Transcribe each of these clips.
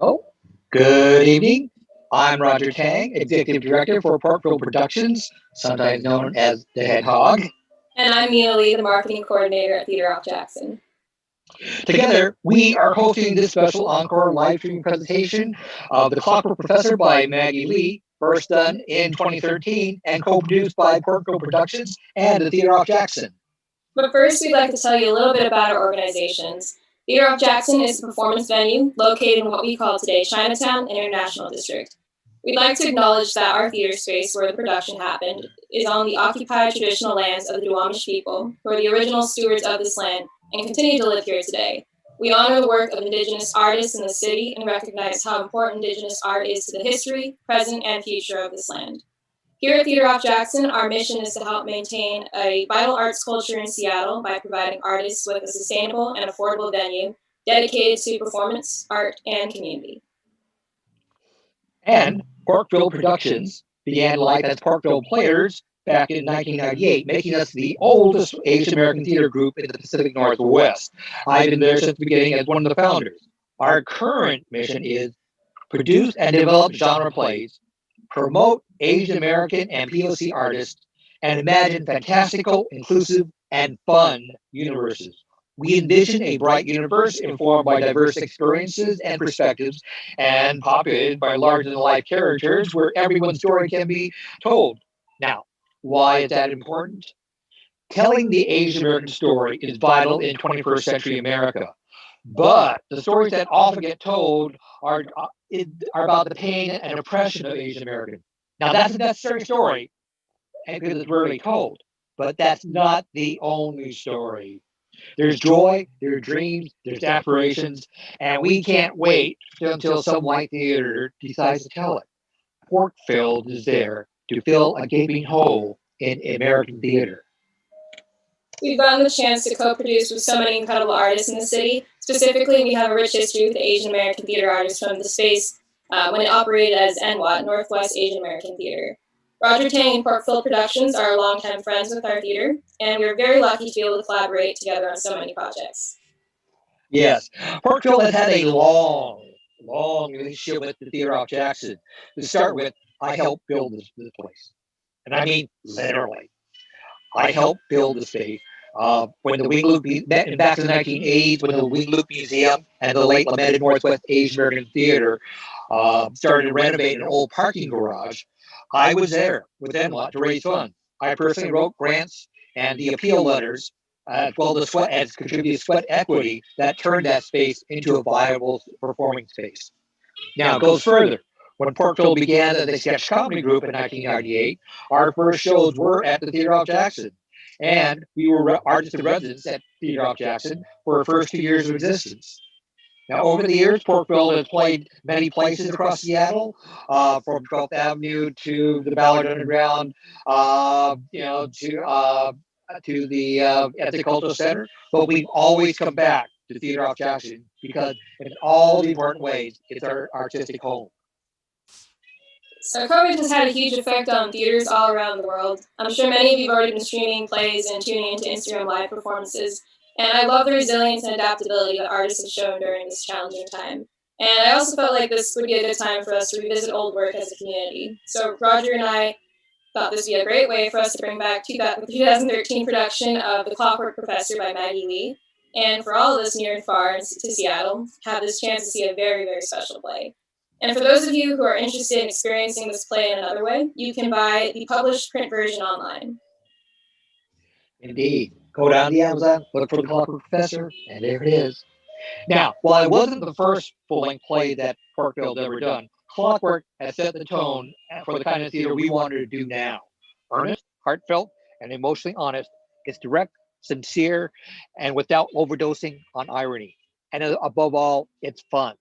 Oh, good evening. I'm Roger Tang, Executive Director for Parkville Productions, sometimes known as the Head Hog. And I'm Mia Lee, the Marketing Coordinator at Theater Off Jackson. Together, we are hosting this special encore live stream presentation of The Clockwork Professor by Maggie Lee, first done in 2013 and co-produced by Parkville Productions and the Theater Off Jackson. But first, we'd like to tell you a little bit about our organizations. Theater Off Jackson is a performance venue located in what we call today Chinatown International District. We'd like to acknowledge that our theater space where the production happened is on the occupied traditional lands of the Duwamish people, who are the original stewards of this land and continue to live here today. We honor the work of Indigenous artists in the city and recognize how important Indigenous art is to the history, present, and future of this land. Here at Theater Off Jackson, our mission is to help maintain a vital arts culture in Seattle by providing artists with a sustainable and affordable venue dedicated to performance, art, and community. And Parkville Productions began life as Parkville Players back in 1998, making us the oldest Asian American theater group in the Pacific Northwest. I've been there since the beginning as one of the founders. Our current mission is produce and develop genre plays, promote Asian American and POC artists, and imagine fantastical, inclusive, and fun universes. We envision a bright universe informed by diverse experiences and perspectives and populated by larger-than-life characters where everyone's story can be told. Now, why is that important? Telling the Asian American story is vital in 21st century America. But the stories that often get told are about the pain and oppression of Asian Americans. Now, that's a necessary story because it's rarely told, but that's not the only story. There's joy, there's dreams, there's aspirations, and we can't wait until some white theater decides to tell it. Parkville is there to fill a gaping hole in American theater. We've gotten the chance to co-produce with so many incredible artists in the city. Specifically, we have a rich history with the Asian American theater artists from the space when it operated as NWAT, Northwest Asian American Theater. Roger Tang and Parkville Productions are longtime friends with our theater, and we're very lucky to be able to collaborate together on so many projects. Yes, Parkville has had a long relationship with the Theater Off Jackson. To start with, I helped build this place. And I mean, literally. I helped build the space. When the Wing Loop back in the 1980s, when the Wing Loop Museum and the late lamented Northwest Asian American Theater started to renovate an old parking garage, I was there with NWAT to raise funds. I personally wrote grants and the appeal letters, as well as contributed sweat equity that turned that space into a viable performing space. Now it goes further. When Parkville began as a sketch comedy group in 1998, our first shows were at the Theater Off Jackson. And we were artists in residence at Theater Off Jackson for our first 2 years of existence. Now, over the years, Parkville has played many places across Seattle, from 12th Avenue to the Ballard Underground, to the Ethnic Cultural Center. But we've always come back to Theater Off Jackson because in all the important ways, it's our artistic home. So COVID has had a huge effect on theaters all around the world. I'm sure many of you have already been streaming plays and tuning into Instagram live performances. And I love the resilience and adaptability that artists have shown during this challenging time. And I also felt like this would be a good time for us to revisit old work as a community. So Roger and I thought this would be a great way for us to bring back the 2013 production of The Clockwork Professor by Maggie Lee, and for all of us near and far to Seattle, have this chance to see a very, very special play. And for those of you who are interested in experiencing this play in another way, you can buy the published print version online. Indeed. Go down to Amazon, look for The Clockwork Professor, and there it is. Now, while it wasn't the first full-length play that Parkville's ever done, Clockwork has set the tone for the kind of theater we wanted to do now. Earnest, heartfelt, and emotionally honest. It's direct, sincere, and without overdosing on irony. And above all, it's fun.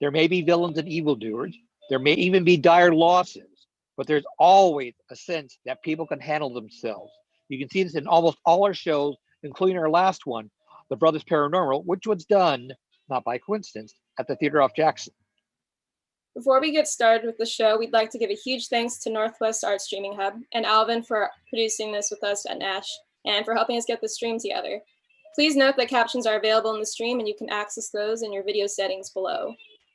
There may be villains and evildoers. There may even be dire losses, but there's always a sense that people can handle themselves. You can see this in almost all our shows, including our last one, The Brothers Paranormal, which was done, not by coincidence, at the Theater off Jackson. Before we get started with the show, we'd like to give a huge thanks to Northwest Art Streaming Hub and Alvin for producing this with us at Nash and for helping us get the stream together. Please note that captions are available in the stream and you can access those in your video settings below.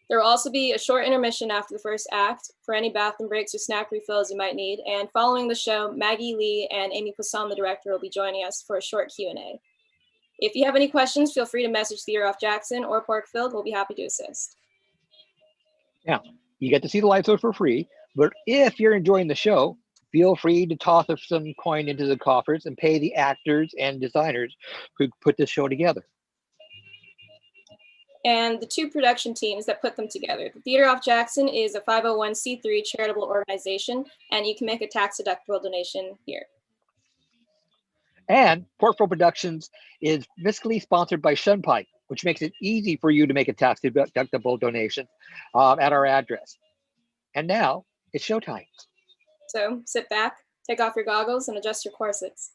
There will also be a short intermission after the first act for any bathroom breaks or snack refills you might need. And following the show, Maggie Lee and Amy Poisson, the director, will be joining us for a short Q&A. If you have any questions, feel free to message Theater off Jackson or Parkfield. We'll be happy to assist. Now, you get to see the live show for free, but if you're enjoying the show, feel free to toss some coin into the coffers and pay the actors and designers who put this show together. And the two production teams that put them together. The Theater off Jackson is a 501c3 charitable organization, and you can make a tax-deductible donation here. And Portfolio Productions is fiscally sponsored by Shunpike, which makes it easy for you to make a tax-deductible donation at our address. And now it's showtime. So sit back, take off your goggles, and adjust your corsets.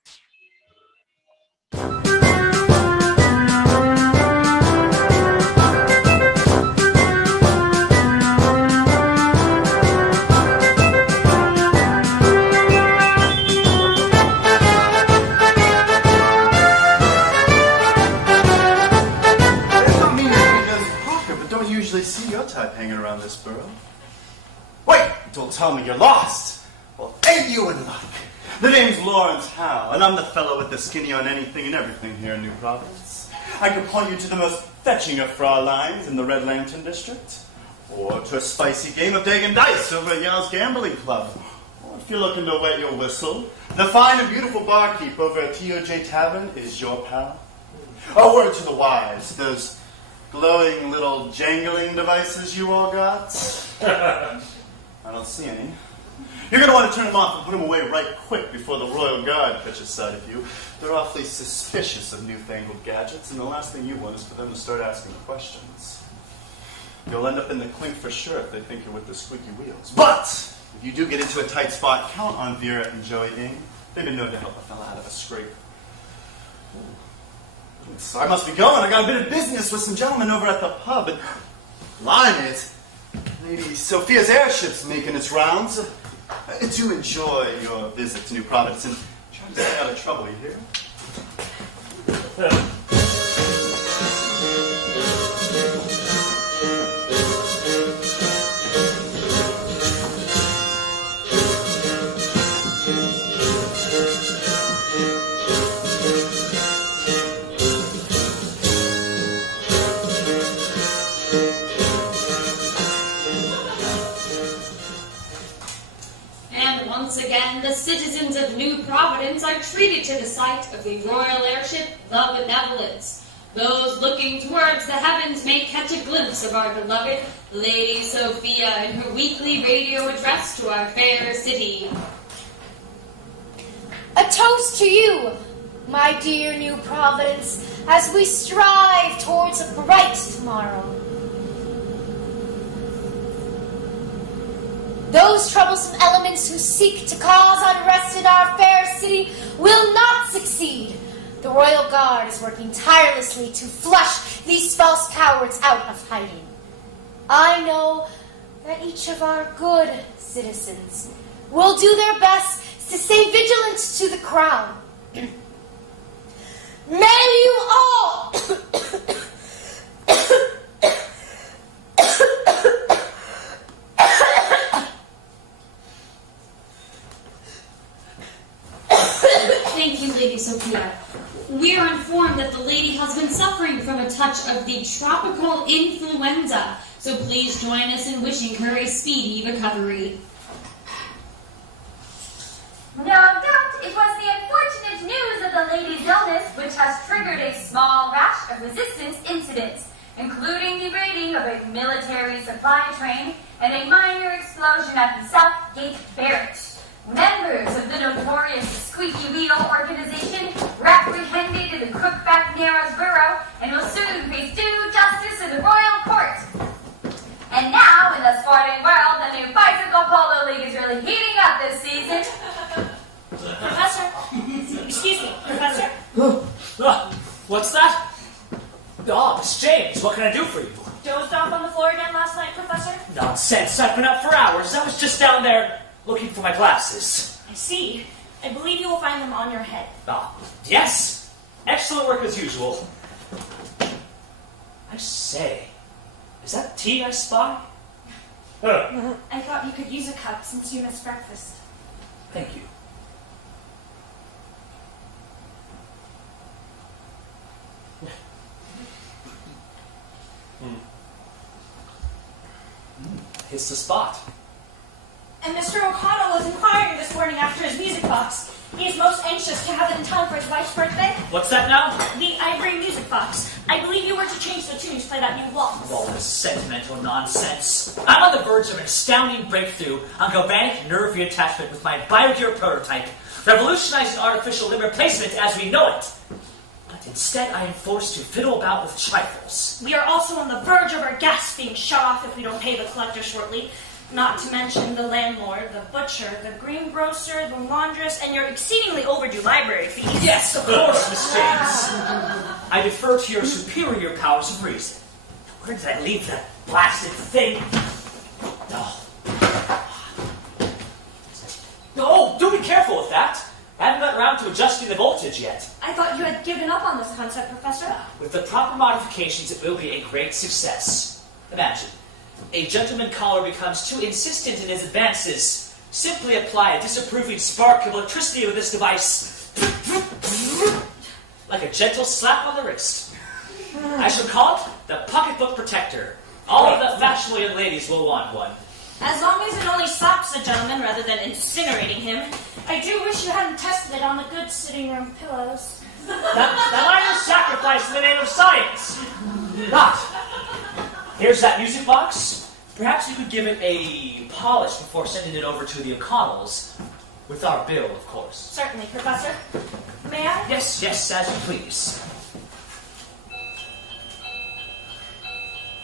See your type hanging around this borough. Wait! Don't tell me you're lost! Well, ain't you in luck? The name's Lawrence Howe, and I'm the fellow with the skinny on anything and everything here in New Providence. I could point you to the most fetching of Fraulines in the Red Lantern District, or to a spicy game of Dag and Dice over at Yale's Gambling Club. Or if you're looking to wet your whistle, the fine and beautiful barkeep over at TOJ Tavern is your pal. A word to the wise, those glowing little jangling devices you all got? I don't see any. You're going to want to turn them off and put them away right quick before the Royal Guard catches sight of you. They're awfully suspicious of newfangled gadgets, and the last thing you want is for them to start asking questions. You'll end up in the clink for sure if they think you're with the squeaky wheels. But if you do get into a tight spot, count on Vera and Joey Ding. They've been known to help a fella out of a scrape. So I must be going. I got a bit of business with some gentlemen over at the pub. And line it. Lady Sophia's airship's making its rounds. Do enjoy your visit to New Providence and try to stay out of trouble, you hear? The citizens of New Providence are treated to the sight of the Royal Airship, the Benevolence. Those looking towards the heavens may catch a glimpse of our beloved Lady Sophia in her weekly radio address to our fair city. A toast to you, my dear New Providence, as we strive towards a bright tomorrow. Those troublesome elements who seek to cause unrest in our fair city will not succeed. The Royal Guard is working tirelessly to flush these false cowards out of hiding. I know that each of our good citizens will do their best to stay vigilant to the crown. May you all be so clear. We are informed that the lady has been suffering from a touch of the tropical influenza, so please join us in wishing her a speedy recovery. No doubt it was the unfortunate news of the lady's illness which has triggered a small rash of resistance incidents, including the raiding of a military supply train and a minor explosion at the South Gate Barracks. Members of the notorious Squeaky Wheel organization were apprehended in the Crookback Narrows Borough and will soon face due justice in the royal court. And now, in the sporting world, the new bicycle polo league is really heating up this season. Professor? Excuse me, Professor? What's that? Oh, Miss James, what can I do for you? Dozed off on the floor again last night, Professor? Nonsense, I've been up for hours. I was just down there looking for my glasses. I see. I believe you will find them on your head. Ah, yes. Excellent work as usual. I say, is that tea I spy? I thought you could use a cup since you missed breakfast. Thank you. It's the spot. And Mr. O'Connell was inquiring this morning after his music box. He is most anxious to have it in time for his wife's birthday. What's that now? The ivory music box. I believe you were to change the tunes, play that new waltz. All this sentimental nonsense. I'm on the verge of an astounding breakthrough on galvanic nerve reattachment with my BioGear prototype, revolutionizing artificial limb replacement as we know it. But instead, I am forced to fiddle about with trifles. We are also on the verge of our gas being shut off if we don't pay the collector shortly. Not to mention the landlord, the butcher, the greengrocer, the laundress, and your exceedingly overdue library fees. Yes, of course, Miss James. I defer to your superior powers of reason. Where did I leave that blasted thing? Oh, do be careful with that. I haven't got around to adjusting the voltage yet. I thought you had given up on this concept, Professor. With the proper modifications, it will be a great success. Imagine, a gentleman caller becomes too insistent in his advances. Simply apply a disapproving spark of electricity with this device. Like a gentle slap on the wrist. I shall call it the Pocketbook Protector. All of the fashionable young ladies will want one. As long as it only slaps a gentleman rather than incinerating him. I do wish you hadn't tested it on the good sitting room pillows. That minor sacrifice in the name of science. Not. Here's that music box. Perhaps you could give it a polish before sending it over to the O'Connells. With our bill, of course. Certainly, Professor. May I? Yes, as you please.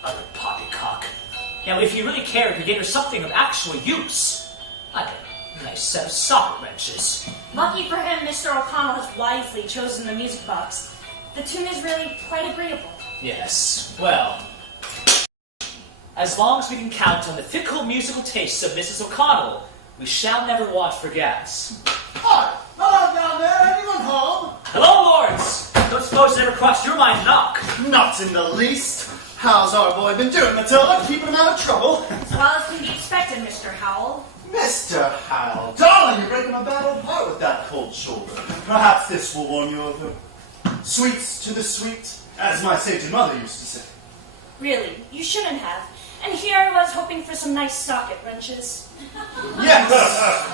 Utter poppycock. Now, if you really care to begin with something of actual use, like a nice set of socket wrenches. Lucky for him, Mr. O'Connell has wisely chosen the music box. The tune is really quite agreeable. Yes, well, as long as we can count on the fickle musical tastes of Mrs. O'Connell, we shall never want for gas. Hi! Hello down there! Anyone home? Hello, Lawrence! Don't suppose it ever crossed your mind to knock? Not in the least. How's our boy been doing, Matilda? Keeping him out of trouble? As well as can be expected, Mr. Howell. Mr. Howell, darling, you're breaking my bad old heart with that cold shoulder. Perhaps this will warn you of sweets to the sweet, as my sainted mother used to say. Really, you shouldn't have. And here I was hoping for some nice socket wrenches. Yes!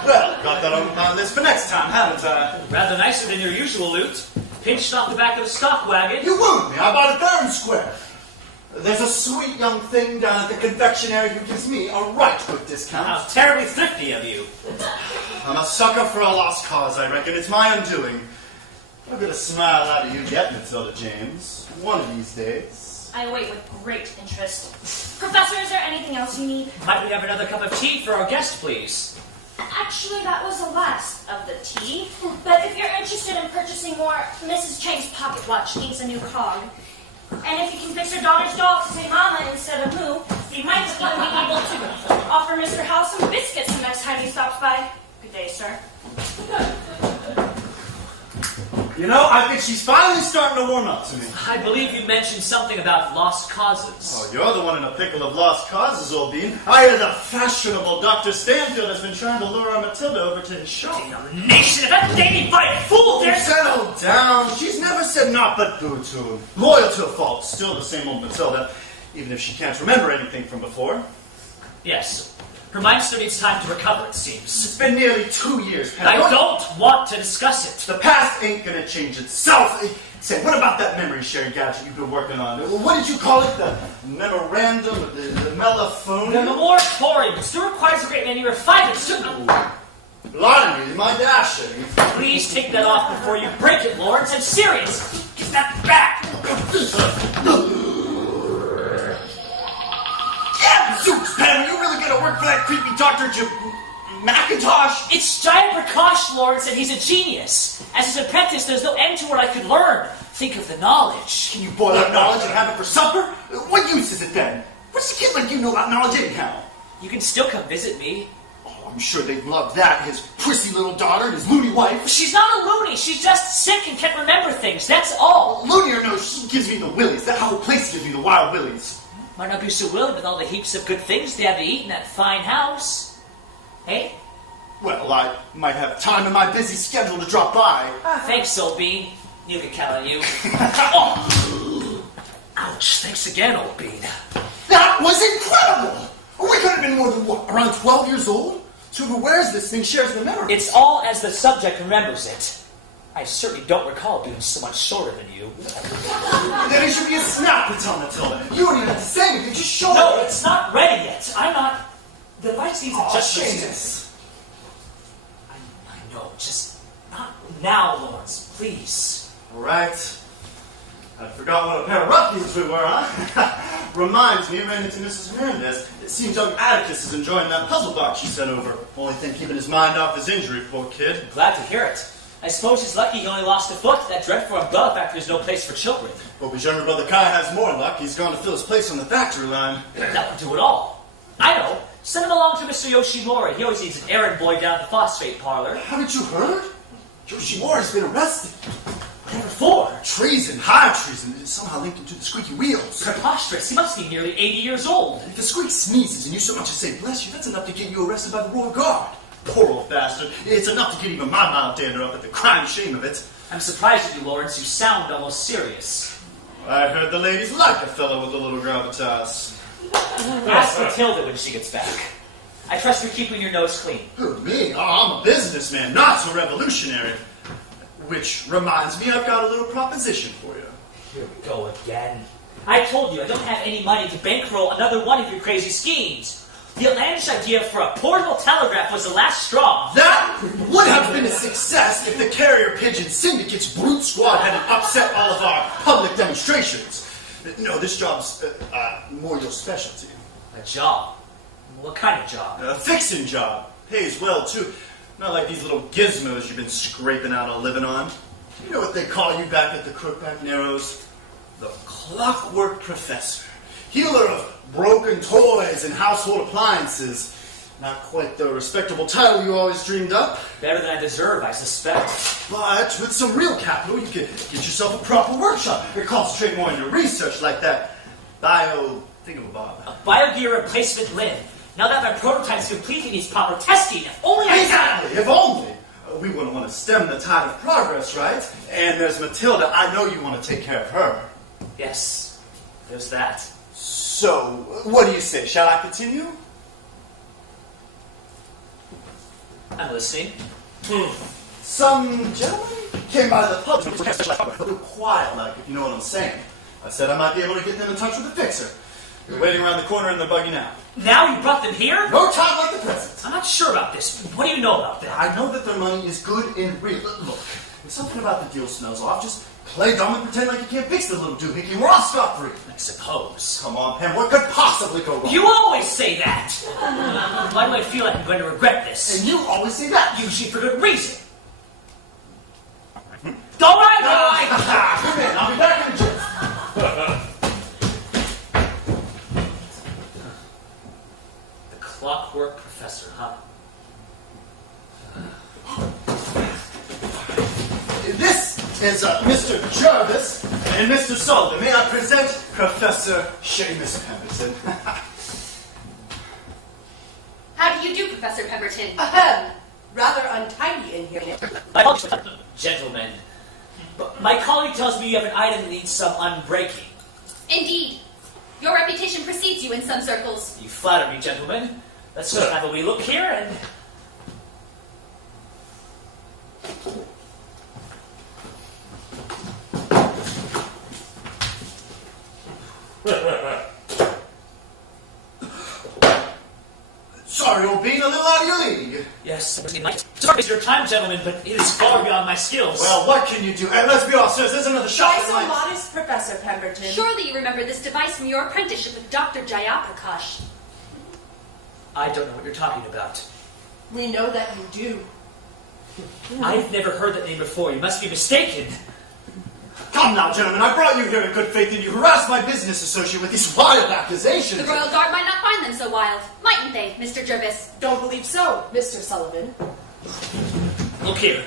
Well, got that on my list for next time, haven't I? Rather nicer than your usual loot. Pinched off the back of a stock wagon. You wooed me. I bought it fair and square. There's a sweet young thing down at the confectionery who gives me a right good discount. How terribly thrifty of you. I'm a sucker for a lost cause, I reckon. It's my undoing. I'll get a smile out of you yet, Matilda James. One of these days. I await with great interest. Professor, is there anything else you need? Might we have another cup of tea for our guest, please? Actually, that was the last of the tea. But if you're interested in purchasing more, Mrs. Chang's pocket watch needs a new cog. And if you can fix your daughter's dog to say mama instead of moo, you might even be able to offer Mr. Howell some biscuits the next time he stops by. Good day, sir. You know, I think she's finally starting to warm up to me. I believe you mentioned something about lost causes. Oh, you're the one in a pickle of lost causes, old bean. I hear the fashionable Dr. Stanfield has been trying to lure our Matilda over to his show. Nation, if that dainty-fighted fool dares... Settle down. She's never said naught but good to him. Loyal to a fault. Still the same old Matilda, even if she can't remember anything from before. Yes. Her mind still needs time to recover, it seems. It's been nearly 2 years, Pam. I don't want to discuss it. The past ain't gonna change itself. Say, what about that memory sharing gadget you've been working on? What did you call it? The memorandum? The mellophone? The moratorium. It still requires a great many refinements. Blimey, my dashing. Please take that off before you break it, Lawrence. I'm serious. Get that back. Zooks, Pam, are you really gonna work for that creepy Dr. Macintosh? It's Giant Prakash, Lawrence, and he's a genius. As his apprentice, there's no end to what I could learn. Think of the knowledge. Can you boil up knowledge and have it for supper? What use is it then? What's a kid like you know about knowledge anyhow? You can still come visit me. Oh, I'm sure they'd love that. His prissy little daughter and his loony wife. She's not a loony. She's just sick and can't remember things. That's all. Loony or no, she gives me the willies. That whole place gives me the wild willies. Might not be so willing with all the heaps of good things they have to eat in that fine house. Hey? Well, I might have time in my busy schedule to drop by. Thanks, old bean. You can count on you. Oh. Ouch. Thanks again, old bean. That was incredible! We could have been more than, what, around 12 years old? So whoever wears this thing shares the memory. It's all as the subject remembers it. I certainly don't recall being so much shorter than you. Then it should be a snap to tell Matilda. You don't even have to say anything, just show No, it. it's not ready yet. I'm not... The device needs adjustments. I know, just not now, Lawrence, please. All right. I forgot what a pair of ruffians we were, huh? Reminds me, ran into Mrs. Hernandez. It seems young Atticus is enjoying that puzzle box she sent over. Only thing keeping his mind off his injury, poor kid. Glad to hear it. I suppose he's lucky he only lost a foot. That dreadful umbrella factory is no place for children. Hope his younger brother Kai has more luck. He's gone to fill his place on the factory line. That would do it all. I know. Send him along to Mr. Yoshimori. He always needs an errand boy down at the phosphate parlor. Haven't you heard? Yoshimori's been arrested. Never for? Treason, high treason. It's somehow linked him to the squeaky wheels. Preposterous. He must be nearly 80 years old. If the squeak sneezes and you so much as say, bless you, that's enough to get you arrested by the Royal Guard. Poor old bastard. It's enough to get even my mild dander up at the crime shame of it. I'm surprised at you, Lawrence. You sound almost serious. I heard the ladies like a fellow with a little gravitas. Ask Matilda when she gets back. I trust you're keeping your nose clean. Who, me? Oh, I'm a businessman, not so revolutionary. Which reminds me, I've got a little proposition for you. Here we go again. I told you I don't have any money to bankroll another one of your crazy schemes. The outlandish idea for a portable telegraph was the last straw. That would have been a success if the carrier pigeon syndicate's brute squad hadn't upset all of our public demonstrations. No, this job's more your specialty. A job? What kind of job? A fixing job. Pays well, too. Not like these little gizmos you've been scraping out a living on. You know what they call you back at the Crookback Narrows? The Clockwork Professor. Healer of broken toys and household appliances. Not quite the respectable title you always dreamed up. Better than I deserve, I suspect. But with some real capital, you could get yourself a proper workshop and concentrate more on your research like that bio-thingamabob. A biogear replacement limb. Now that my prototype's complete, it needs proper testing. If only I... Exactly! If only! We wouldn't want to stem the tide of progress, right? And there's Matilda. I know you want to take care of her. Yes, there's that. So, what do you say? Shall I continue? I'm listening. Some gentleman came by the pub, a little quiet, like, if you know what I'm saying. I said I might be able to get them in touch with the fixer. They're waiting around the corner in their buggy now. Now you brought them here? No time like the present. I'm not sure about this. What do you know about that? I know that their money is good and real. Look, if something about the deal smells off, just play dumb and pretend like you can't fix the little doohickey. We're all scot-free. I suppose. Come on, Pam, what could possibly go wrong? You always say that! Why do I feel like I'm going to regret this? And you always say that. Usually for good reason. All right, Come in, I'll be back in a jiff. The Clockwork Professor, huh? This is Mr. Jervis and Mr. Sullivan. May I present Professor Seamus Pemberton? How do you do, Professor Pemberton? Ahem. Rather untidy in here. Gentlemen, but my colleague tells me you have an item that needs some unbreaking. Indeed. Your reputation precedes you in some circles. You flatter me, gentlemen. Let's just have a wee look here and... Sorry, old bean, a little out of your league. Yes, sorry for your time, gentlemen, but it is far beyond my skills. Well, what can you do? And let's be honest, there's another shot. Try so modest, Professor Pemberton. Surely you remember this device from your apprenticeship with Dr. Jayaprakash. I don't know what you're talking about. We know that you do. I've never heard that name before. You must be mistaken. Come now, gentlemen, I brought you here in good faith, and you harassed my business associate with these wild accusations. The Royal Guard might not find them so wild, mightn't they, Mr. Jervis? Don't believe so, Mr. Sullivan. Look here.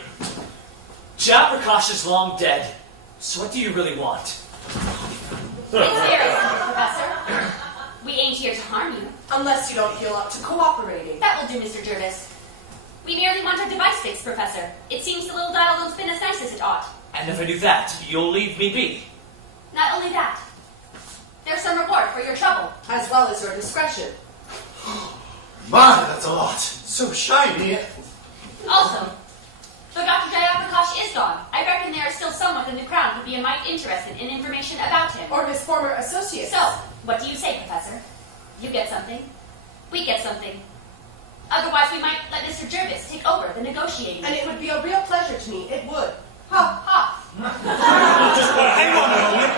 Jayaprakash is long dead. So what do you really want? It's very simple, Professor. We ain't here to harm you. Unless you don't feel up to cooperating. That will do, Mr. Jervis. We merely want our device fixed, Professor. It seems the little dial don't spin as nice as it ought. And if I do that, you'll leave me be. Not only that, there's some reward for your trouble. As well as your discretion. My, that's a lot. So shiny. Also, though Dr. Jayaprakash is gone, I reckon there is still someone in the Crown who'd be a mite interested in information about him. Or his former associates. So, what do you say, Professor? You get something, we get something. Otherwise, we might let Mr. Jervis take over the negotiating. And it would be a real pleasure to me. It would. Ha, ha. Hang on a moment.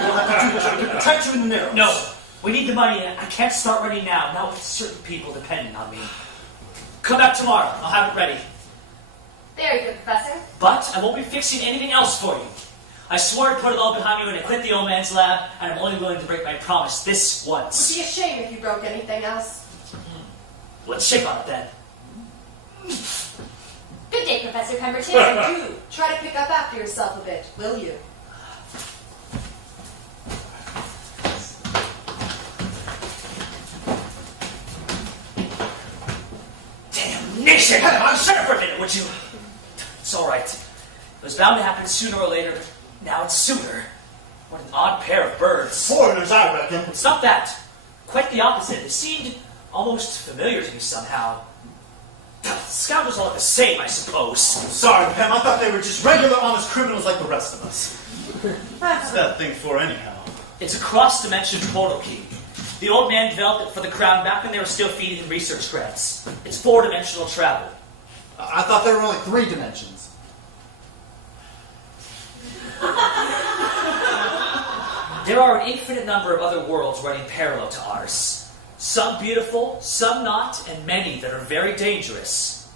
We'll have to do protect you in the narrows. No, we need the money. I can't start running now. Not with certain people depending on me. Come back tomorrow. I'll have it ready. Very good, Professor. But I won't be fixing anything else for you. I swore to put it all behind me when I quit the old man's lab, and I'm only willing to break my promise this once. Would be a shame if you broke anything else. Let's shake on it then. Good day, Professor Pemberton. And you, try to pick up after yourself a bit, will you? Damnation! I should have forgiven it, would you? It's all right. It was bound to happen sooner or later, but now it's sooner. What an odd pair of birds. Foreigners, I reckon. It's not that. Quite the opposite. They seemed almost familiar to me somehow. Scoundrels all the same, I suppose. Sorry, Pem, I thought they were just regular, honest criminals like the rest of us. What's that thing for, anyhow? It's a cross-dimension portal key. The old man developed it for the Crown back when they were still feeding him research grants. It's 4-dimensional travel. I thought there were only 3 dimensions. There are an infinite number of other worlds running parallel to ours. Some beautiful, some not, and many that are very dangerous.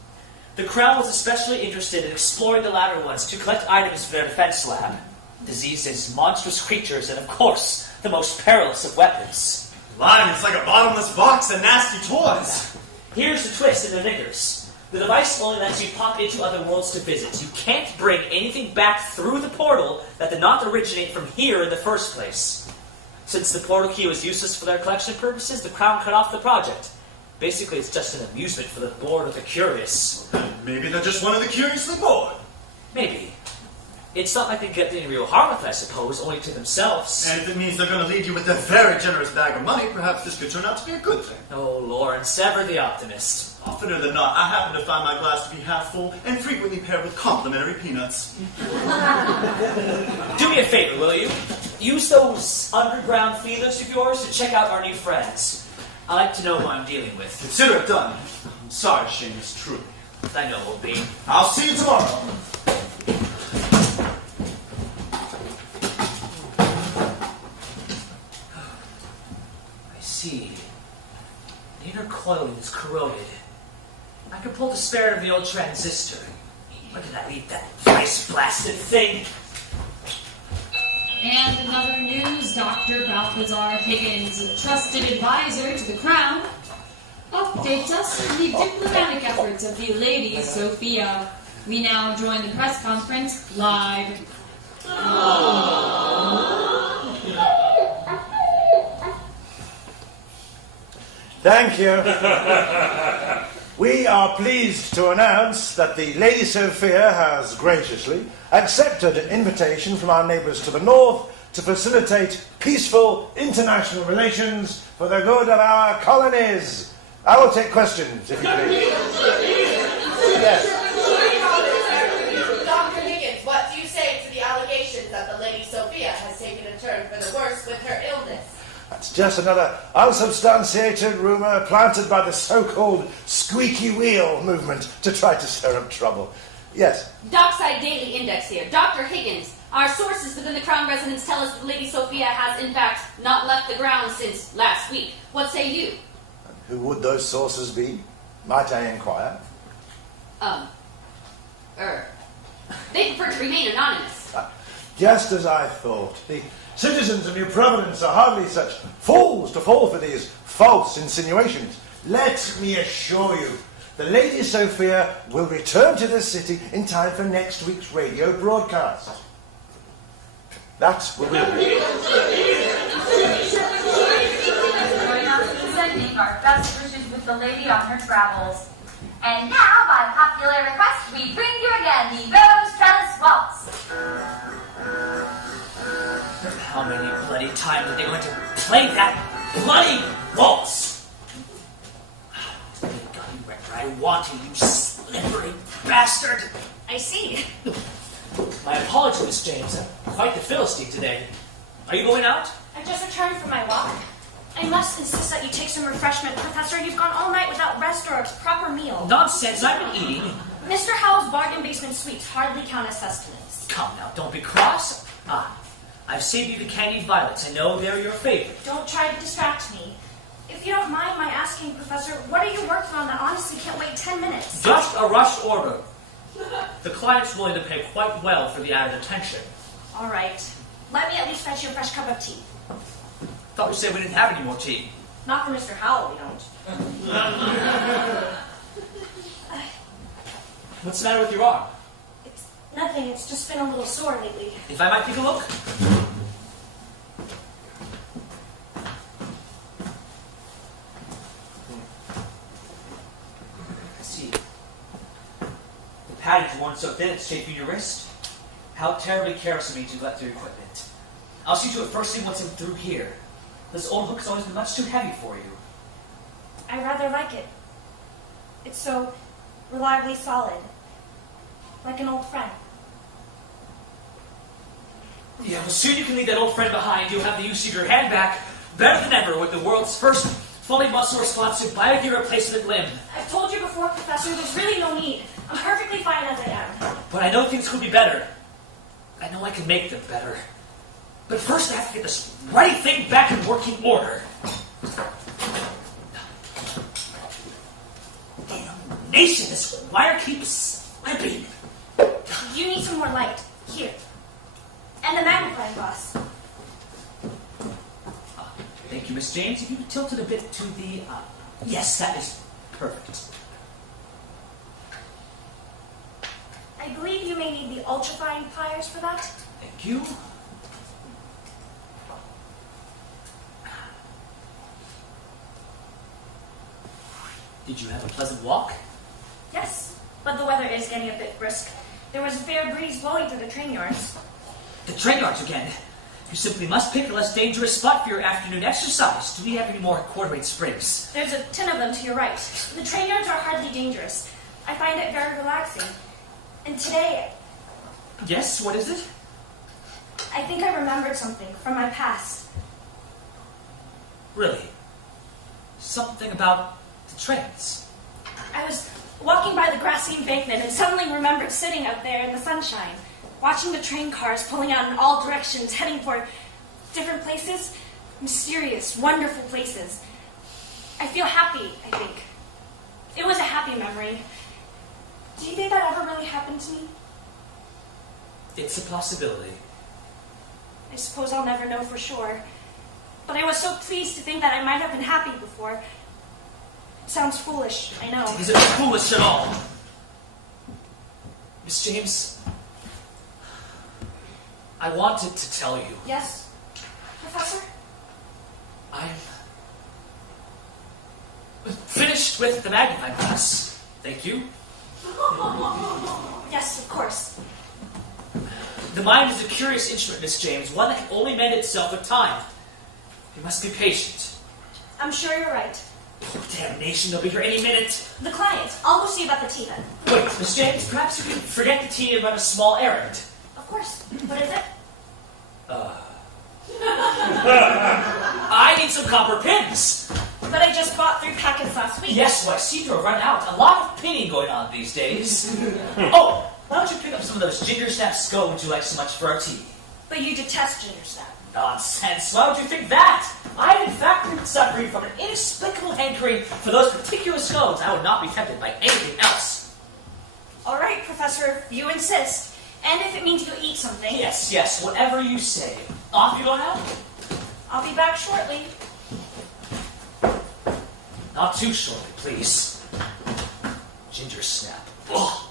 The Crown was especially interested in exploring the latter ones to collect items for their defense lab. Diseases, monstrous creatures, and of course, the most perilous of weapons. Lime, it's like a bottomless box of nasty toys. Here's the twist in the knickers. The device only lets you pop into other worlds to visit. You can't bring anything back through the portal that did not originate from here in the first place. Since the portal key was useless for their collection purposes, the Crown cut off the project. Basically, it's just an amusement for the bored or the curious. Maybe they're just one of the curiously bored. Maybe. It's not like they get any real harm with it, I suppose, only to themselves. And if it means they're going to leave you with a very generous bag of money, perhaps this could turn out to be a good thing. Oh, Lawrence, ever the optimist. Oftener than not, I happen to find my glass to be half full and frequently paired with complimentary peanuts. Do me a favor, will you? Use those underground feelers of yours to check out our new friends. I like to know who I'm dealing with. Consider it done. I'm sorry, Seamus, truly. I know, old bean. I'll see you tomorrow. I see. The inner coiling is corroded. I could pull the spare of the old transistor. Where did I leave that vice-blasted thing? And in other news, Dr. Balthazar Higgins, a trusted advisor to the Crown, updates us on the diplomatic efforts of the Lady Sophia. We now join the press conference live. Thank you. We are pleased to announce that the Lady Sophia has graciously accepted an invitation from our neighbours to the north to facilitate peaceful international relations for the good of our colonies. I will take questions, if you please. Yes. Dr. Higgins, what do you say to the allegations that the Lady Sophia has taken a turn for the worse with her illness? That's just another unsubstantiated rumour planted by the so-called squeaky wheel movement to try to stir up trouble. Yes? Dockside Daily Index here. Dr. Higgins, our sources within the Crown residence tell us that Lady Sophia has, in fact, not left the ground since last week. What say you? Who would those sources be? Might I inquire? They prefer to remain anonymous. Just as I thought. The citizens of New Providence are hardly such fools to fall for these false insinuations. Let me assure you, the Lady Sophia will return to the city in time for next week's radio broadcast. That's what we'll do. Sending our best wishes with the lady on her travels. And now, by popular request, we bring you again the Rose Trellis Waltz. How many bloody times are they going to play that bloody waltz? You got me right where I want you, you slippery bastard! I see. My apologies, Miss James. I'm quite the Philistine today. Are you going out? I just returned from my walk. I must insist that you take some refreshment, Professor. You've gone all night without rest or a proper meal. Nonsense, I've been eating. Mr. Howell's bargain basement sweets hardly count as sustenance. Come now, don't be cross. I've saved you the candied violets. I know they're your favorite. Don't try to distract me. If you don't mind my asking, Professor, what are you working on that honestly can't wait 10 minutes? Just a rush order. The client's willing to pay quite well for the added attention. All right. Let me at least fetch you a fresh cup of tea. Thought we said we didn't have any more tea. Not for Mr. Howell, we don't. What's the matter with your arm? It's nothing. It's just been a little sore lately. If I might take a look? I see. The padding's worn so thin it's shaping your wrist. How terribly careless of me to neglect your equipment. I'll see to it first thing once I'm through here. This old hook's always been much too heavy for you. I rather like it. It's so reliably solid. Like an old friend. Yeah, well, soon you can leave that old friend behind. You'll have the use of your hand back better than ever with the world's first fully muscle-responsive biogear replacement limb. I've told you before, Professor, there's really no need. I'm perfectly fine as I am. But I know things could be better. I know I can make them better. But first I have to get this bloody thing back in working order. Damnation, this wire keeps slipping. You need some more light. Here. And the magnifying glass. Thank you, Miss James. If you could tilt it a bit to the... yes, that is perfect. I believe you may need the ultrafine pliers for that. Thank you. Did you have a pleasant walk? Yes, but the weather is getting a bit brisk. There was a fair breeze blowing through the train yards. The train yards again. You simply must pick a less dangerous spot for your afternoon exercise. Do we have any more quarter-weight springs? There's a tin of them to your right. The train yards are hardly dangerous. I find it very relaxing. And today... Yes, what is it? I think I remembered something from my past. Really? Something about the trains? I was walking by the grassy embankment and suddenly remembered sitting out there in the sunshine, watching the train cars pulling out in all directions, heading for different places, mysterious, wonderful places. I feel happy, I think. It was a happy memory. Do you think that ever really happened to me? It's a possibility. I suppose I'll never know for sure. But I was so pleased to think that I might have been happy before. It sounds foolish, I know. Is it foolish at all? Miss James, I wanted to tell you. Yes, Professor? I'm finished with the magnifying glass. Thank you. Yes, of course. The mind is a curious instrument, Miss James, one that can only mend itself with time. You must be patient. I'm sure you're right. Damnation, they'll be here any minute. The client. I'll go see about the tea then. Wait, Miss James, perhaps you can forget the tea and run a small errand. Of course. What is it? I need some copper pins. But I just bought 3 packets last week. Yes, well, I seem to have run out. A lot of pinning going on these days. Oh, why don't you pick up some of those ginger snap scones you like so much for our tea? But you detest ginger snap. Nonsense. Why would you think that? I've in fact been suffering from an inexplicable hankering for those particular scones. I would not be tempted by anything else. All right, Professor, you insist. And if it means you eat something... Yes, whatever you say. Off you go now? I'll be back shortly. Not too shortly, please. Ginger snap. Ugh.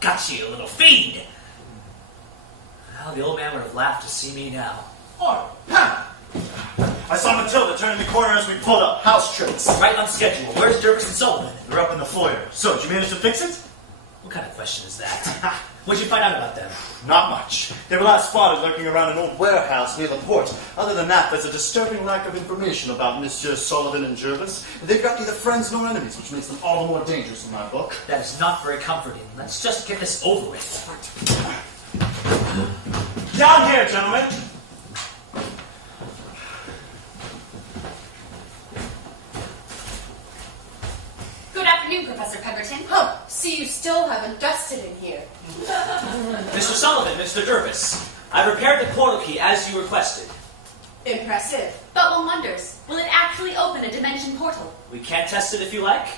Got you, little fiend! Well, the old man would have laughed to see me now. Oh, ha! I saw Matilda turning the corner as we pulled up. House tricks. Right on schedule. Where's Jervis and Sullivan? They're up in the foyer. So, did you manage to fix it? What kind of question is that? What'd you find out about them? Not much. They were last spotted lurking around an old warehouse near the port. Other than that, there's a disturbing lack of information about Mr. Sullivan and Jervis. They've got neither friends nor enemies, which makes them all the more dangerous in my book. That is not very comforting. Let's just get this over with. Down here, gentlemen! Good afternoon, Professor Pemberton. See, you still haven't dusted in here. Mr. Sullivan, Mr. Jervis, I repaired the portal key as you requested. Impressive. But one wonders, will it actually open a dimension portal? We can't test it if you like.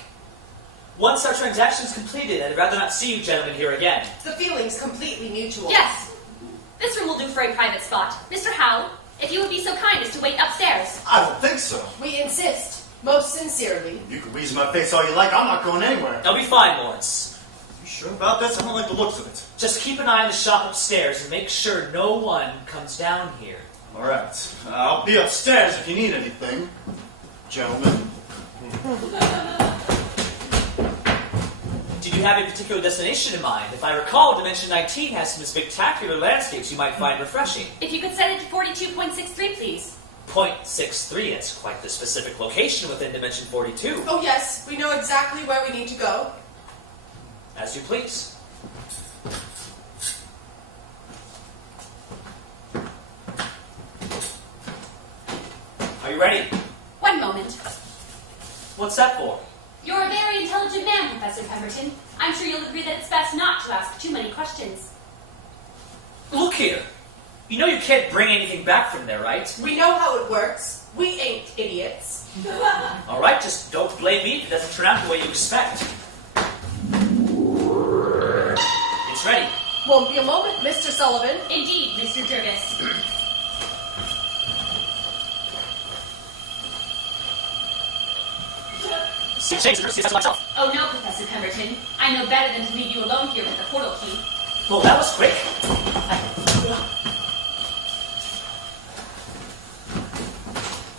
Once our transaction's completed, I'd rather not see you gentlemen here again. The feeling's completely mutual. Yes. This room will do for a private spot. Mr. Howell, if you would be so kind as to wait upstairs. I don't think so. We insist. Most sincerely. You can wheeze in my face all you like. I'm not going anywhere. I'll be fine, Lawrence. You sure about this? I don't like the looks of it. Just keep an eye on the shop upstairs and make sure no one comes down here. All right. I'll be upstairs if you need anything, gentlemen. Did you have a particular destination in mind? If I recall, Dimension 19 has some spectacular landscapes you might find refreshing. If you could set it to 42.63, please. 0.63, it's quite the specific location within Dimension 42. Oh, yes. We know exactly where we need to go. As you please. Are you ready? One moment. What's that for? You're a very intelligent man, Professor Pemberton. I'm sure you'll agree that it's best not to ask too many questions. Look here. You know you can't bring anything back from there, right? We know how it works. We ain't idiots. All right, just don't blame me if it doesn't turn out the way you expect. It's ready. Won't be a moment, Mr. Sullivan. Indeed, Mr. Jervis. Oh no, Professor Pemberton. I know better than to leave you alone here with the portal key. Well, that was quick.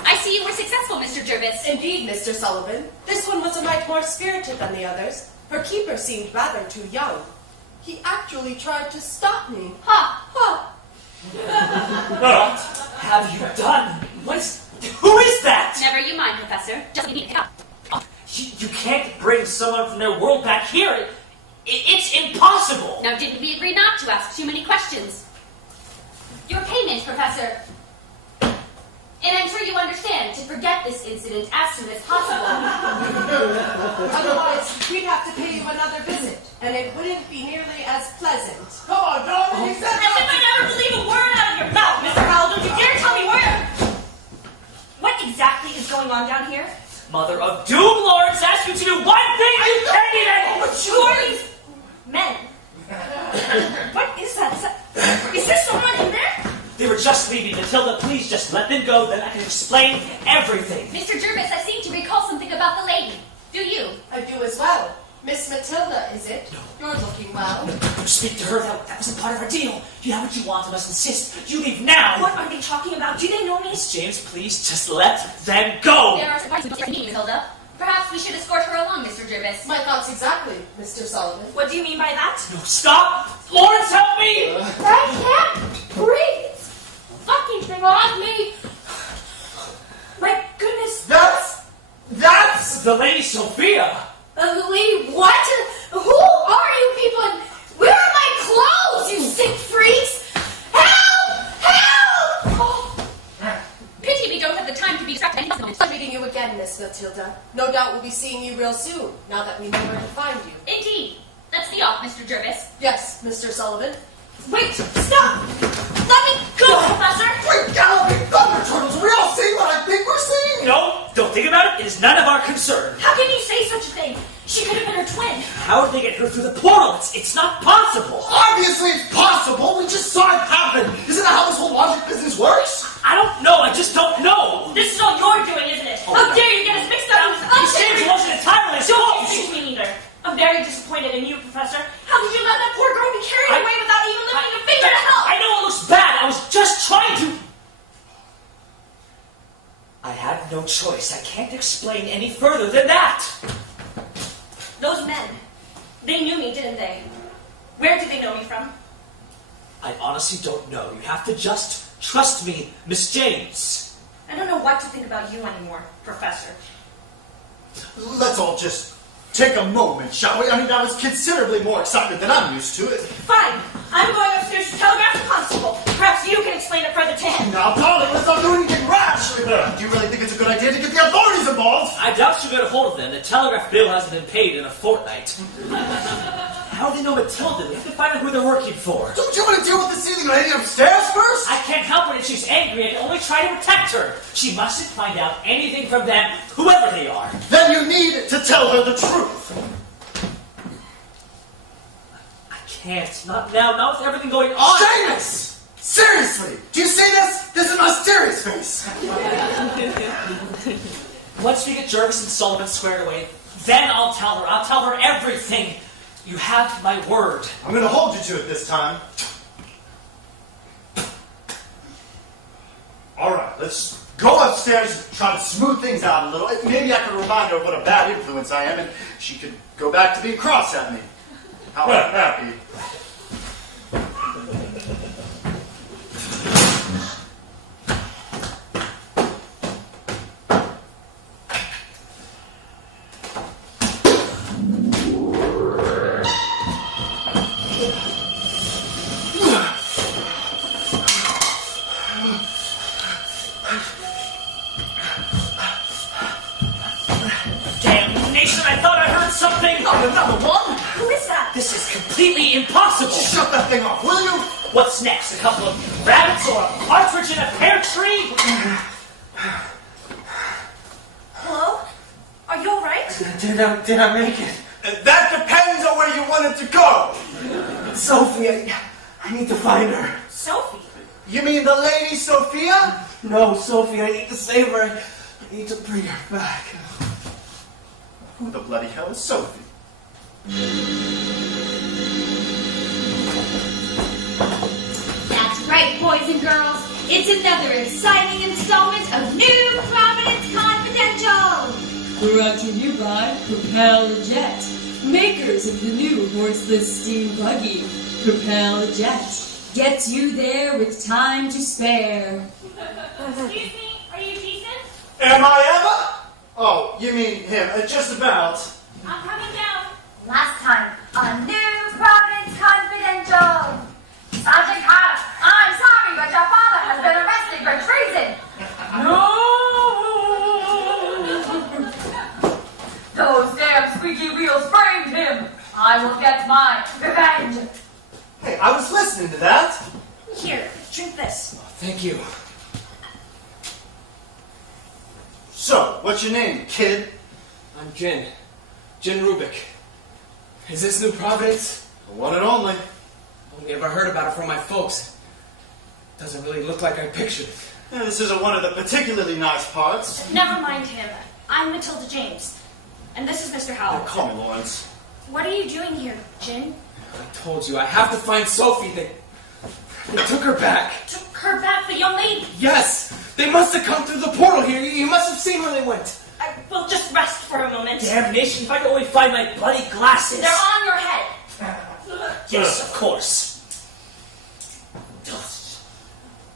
I see you were successful, Mr. Jervis. Indeed, Mr. Sullivan. This one was a mite more spirited than the others. Her keeper seemed rather too young. He actually tried to stop me. Ha! Ha! What have you done? Who is that? Never you mind, Professor. Just leave me out. You can't bring someone from their world back here. It's impossible. Now, didn't we agree not to ask too many questions? Your payment, Professor. And I'm sure you understand to forget this incident as soon as possible. Otherwise, we'd have to pay you another visit, and it wouldn't be nearly as pleasant. Come on, darling. He said As if I never believe a word out of your mouth, Mr. Howell. Don't you dare tell me where. What exactly is going on down here? Mother of Doom, Lawrence asked you to do one thing you can't even! Who are these men? What is that? Is there someone in there? They were just leaving. Matilda, please just let them go, then I can explain everything. Mr. Jervis, I seem to recall something about the lady. Do you? I do as well. Miss Matilda, is it? No. You're looking well. No, don't speak to her. That wasn't part of our deal. You have what you want. I must insist. You leave now. What are they talking about? Do they know me? Miss James, please just let them go. There are some parts of the meeting, Matilda. Perhaps we should escort her along, Mr. Jervis. My thoughts exactly, Mr. Sullivan. What do you mean by that? No, stop! Lawrence, help me! I can't breathe! This fucking thing off me! My goodness. That's the Lady Sophia! Lady, what? Who are you people? And where are my clothes, you sick freaks? Help! Help! Oh. Pity we don't have the time to be distracted. Meeting you again, Miss Matilda. No doubt we'll be seeing you real soon, now that we know where to find you. Indeed. Let's be off, Mr. Jervis. Yes, Mr. Sullivan. Wait, stop! Let me go, Professor! Great galloping thunder turtles! Are we all seeing what I think we're seeing? No, don't think about it. It is none of our concern. How can you say such a thing? She could have been her twin. How did they get her through the portal? It's not possible. Obviously it's possible! We just saw it happen! Isn't that how this whole logic business works? I don't know. I just don't know. This is all you're doing, isn't it? Oh, How dare you get us mixed up in Miss James wasn't entirely his Don't fault. excuse me either. I'm very disappointed in you, Professor. How could you let that poor girl be carried away without even lifting a finger to help? I know it looks bad. I was just trying to... I had no choice. I can't explain any further than that. Those men, they knew me, didn't they? Where did they know me from? I honestly don't know. You have to just trust me, Miss James. I don't know what to think about you anymore, Professor. Let's all just take a moment, shall we? I mean, I was considerably more excited than I'm used to. Fine. I'm going upstairs to telegraph the constable. Perhaps you can explain it further to him. Now, darling, let's not do anything rash. Do you really think it's a good idea to get the authorities involved? I doubt she'll get a hold of them. The telegraph bill hasn't been paid in a fortnight. How do they know Matilda? We have to find out who they're working for. Don't you want to deal with the ceiling lady upstairs first? I can't help it if she's angry. I can only try to protect her. She mustn't find out anything from them, whoever they are. Then you need to tell her the truth. I can't. Not now. Not with everything going on. Seamus! Seriously! Do you see this? This is my mysterious face. Once we get Jervis and Sullivan squared away, then I'll tell her. I'll tell her everything. You have my word. I'm going to hold you to it this time. All right, let's go upstairs and try to smooth things out a little. Maybe I can remind her of what a bad influence I am, and she could go back to being cross at me. How would that be? Damnation, I thought I heard something! Not another one! Who is that? This is completely impossible! Shut that thing off, will you? What's next? A couple of rabbits or a partridge in a pear tree? Hello? Are you alright? Did I make it? That depends on where you wanted to go. Sophie, I need to find her. Sophie? You mean the Lady Sophia? No, Sophie, I need to save her. I need to bring her back. Who the bloody hell is Sophie? That's right, boys and girls. It's another exciting installment of New Providence Confidential. Brought to you by Propel Jet, makers of the new horseless steam buggy. Propel Jet gets you there with time to spare. Excuse me? Are you decent? Am I ever? Oh, you mean him. Just about. I'm coming down. Last time on New Providence Confidential. Sergeant Carter, I'm sorry, but your father has been arrested for treason. No! Those damn squeaky wheels framed him. I will get my revenge. Hey, I was listening to that. Here, drink this. Thank you. So, what's your name, kid? I'm Jin. Jin Rubik. Is this New Providence? The one and only. Only ever heard about it from my folks. Doesn't really look like I pictured it. Yeah, this isn't one of the particularly nice parts. Never mind him. I'm Matilda James. And this is Mr. Howell. Call me Lawrence. What are you doing here, Jin? I told you, I have to find Sophie. They took her back. Took her back, the young lady? Yes! They must have come through the portal here. You must have seen where they went. I will just rest for a moment. Damnation, if I could only find my bloody glasses. They're on your head. Yes, of course.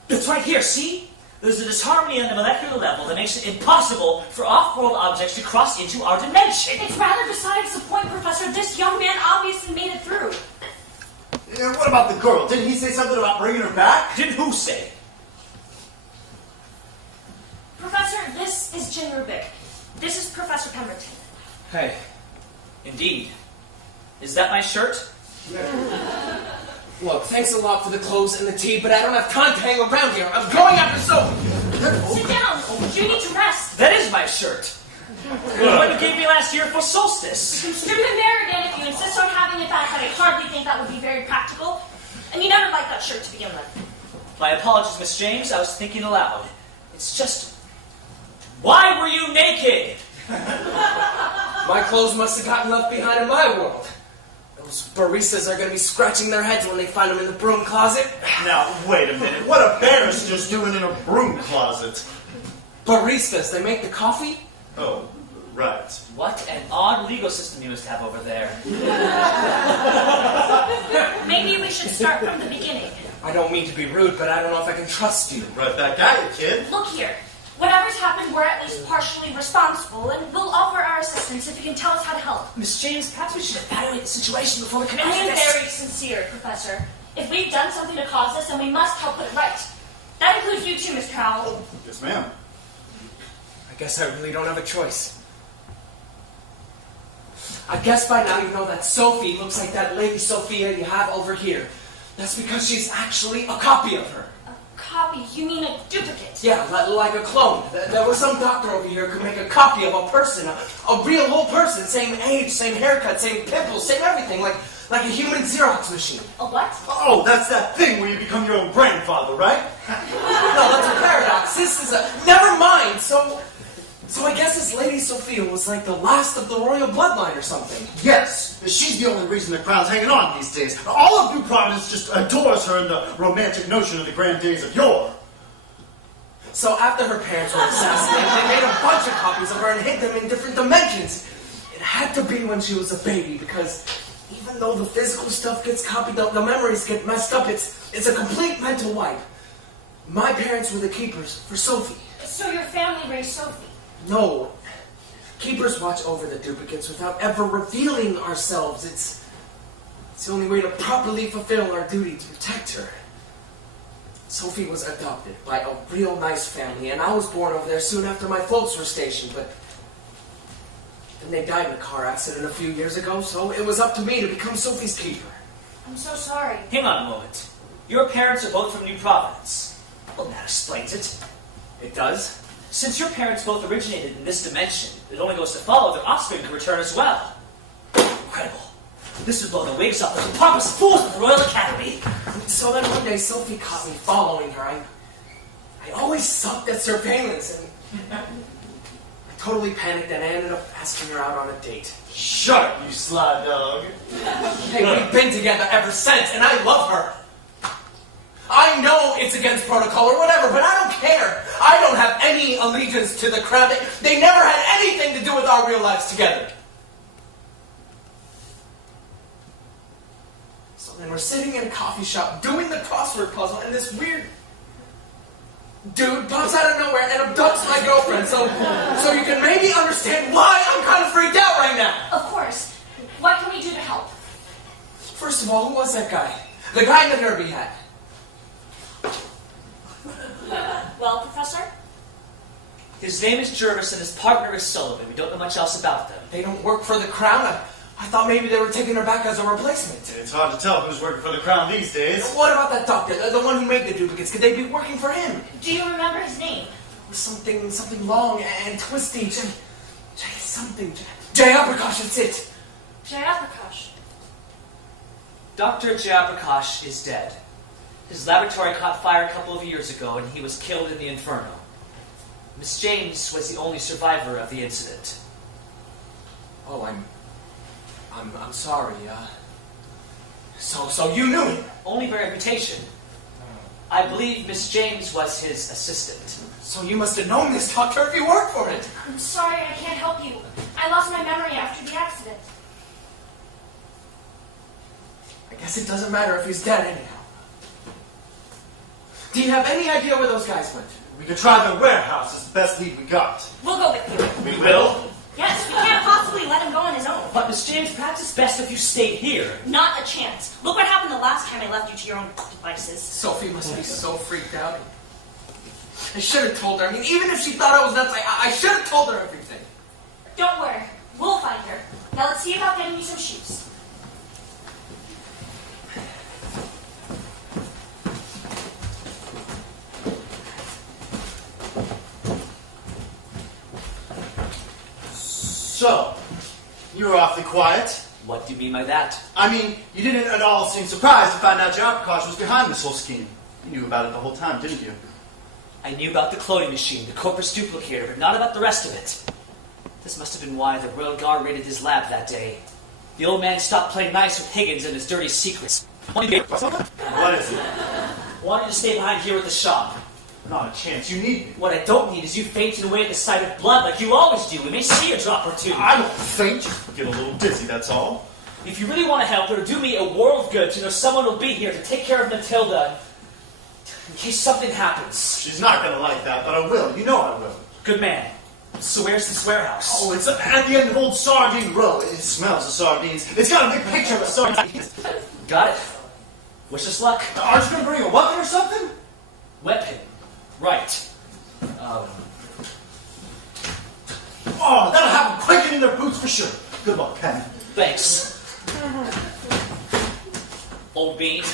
It's right here, see? There's a disharmony on the molecular level that makes it impossible for off-world objects to cross into our dimension. It's rather besides the point, Professor. This young man obviously made it through. Yeah, what about the girl? Didn't he say something about bringing her back? Did who say? Professor, this is Jin Rubik. This is Professor Pemberton. Hey, indeed. Is that my shirt? Look, thanks a lot for the clothes and the tea, but I don't have time to hang around here. I'm going after Sophie. Sit down. You need to rest. That is my shirt. The one you gave me last year for solstice. Strip it there again if you insist on having it back, but I hardly think that would be very practical. And you never liked that shirt to begin with. My apologies, Miss James. I was thinking aloud. It's just... Why were you naked? My clothes must have gotten left behind in my world. Those baristas are going to be scratching their heads when they find them in the broom closet. Now, wait a minute. What are barristers doing in a broom closet? Baristas, they make the coffee? Oh, right. What an odd legal system you must have over there. Maybe we should start from the beginning. I don't mean to be rude, but I don't know if I can trust you. Right back at you, kid. Look here. Whatever's happened, we're at least partially responsible, and we'll offer our assistance if you can tell us how to help. Miss James, perhaps we should evaluate the situation before we I commence am this. very sincere, Professor. If we've done something to cause this, then we must help put it right. That includes you too, Mr. Howell. Yes, ma'am. I guess I really don't have a choice. I guess by now you know that Sophie looks like that Lady Sophia you have over here. That's because she's actually a copy of her. Copy? You mean a duplicate? Yeah, like a clone. There was some doctor over here who could make a copy of a person, a real whole person, same age, same haircut, same pimples, same everything, like a human Xerox machine. A what? Oh, that's that thing where you become your own grandfather, right? No, that's a paradox. This is a... Never mind. So I guess this Lady Sophia was like the last of the royal bloodline or something. Yes, she's the only reason the crown's hanging on these days. All of New Providence just adores her in the romantic notion of the grand days of yore. So after her parents were assassinated, they made a bunch of copies of her and hid them in different dimensions. It had to be when she was a baby, because even though the physical stuff gets copied, the memories get messed up. It's a complete mental wipe. My parents were the keepers for Sophie. So your family raised Sophie? No. Keepers watch over the duplicates without ever revealing ourselves. It's the only way to properly fulfill our duty to protect her. Sophie was adopted by a real nice family, and I was born over there soon after my folks were stationed, but then they died in a car accident a few years ago, so it was up to me to become Sophie's keeper. I'm so sorry. Hang on a moment. Your parents are both from New Providence. Well, that explains it. It does? Since your parents both originated in this dimension, it only goes to follow their offspring can return as well. Incredible. This would blow the wigs off those pompous fools of the Royal Academy. So then one day Sophie caught me following her. I always sucked at surveillance, and I totally panicked, and I ended up asking her out on a date. Shut up, you sly dog. Hey, we've been together ever since, and I love her. I know it's against protocol or whatever, but I don't care. I don't have any allegiance to the crown. They never had anything to do with our real lives together. So then we're sitting in a coffee shop doing the crossword puzzle, and this weird dude pops out of nowhere and abducts my girlfriend. So you can maybe understand why I'm kind of freaked out right now. Of course. What can we do to help? First of all, who was that guy? The guy in the derby hat. Well, Professor? His name is Jervis and his partner is Sullivan. We don't know much else about them. They don't work for the crown? I thought maybe they were taking her back as a replacement. It's hard to tell who's working for the crown these days. What about that doctor, the one who made the duplicates? Could they be working for him? Do you remember his name? It was something long and twisty. Jayaprakash, that's it. Jayaprakash. Dr. Jayaprakash is dead. His laboratory caught fire a couple of years ago, and he was killed in the inferno. Miss James was the only survivor of the incident. Oh, I'm sorry, So you knew him? Only by reputation. I believe Miss James was his assistant. So you must have known this doctor if you worked for it. I'm sorry, I can't help you. I lost my memory after the accident. I guess it doesn't matter if he's dead anyhow. Do you have any idea where those guys went? We could try the warehouse. It's the best lead we got. We'll go with you. We will? Yes, we can't possibly let him go on his own. But Miss James, perhaps it's best if you stayed here. Not a chance. Look what happened the last time I left you to your own devices. Sophie must be so freaked out. I should have told her. I mean, even if she thought I was nuts, I should have told her everything. Don't worry. We'll find her. Now let's see about getting you some shoes. So, you were awfully quiet. What do you mean by that? I mean, you didn't at all seem surprised to find out Jabbercosh was behind this whole scheme. You knew about it the whole time, didn't you? I knew about the cloning machine, the corpus duplicator, but not about the rest of it. This must have been why the Royal Guard raided his lab that day. The old man stopped playing nice with Higgins and his dirty secrets. What is it? Wanted to stay behind here with the shop. Not a chance. You need me. What I don't need is you fainting away at the sight of blood like you always do. We may see a drop or two. I won't faint. Get a little dizzy, that's all. If you really want to help, it'll do me a world of good to know someone will be here to take care of Matilda in case something happens. She's not going to like that, but I will. You know I will. Good man. So where's this warehouse? Oh, it's at the end of Old Sardine Row. It smells of sardines. It's got a big picture of a sardine. Got it. Wish us luck. Aren't you going to bring a weapon or something? Weapon. Right. Oh, that'll have them quaking in their boots for sure. Good luck, Penny. Thanks. Old bean.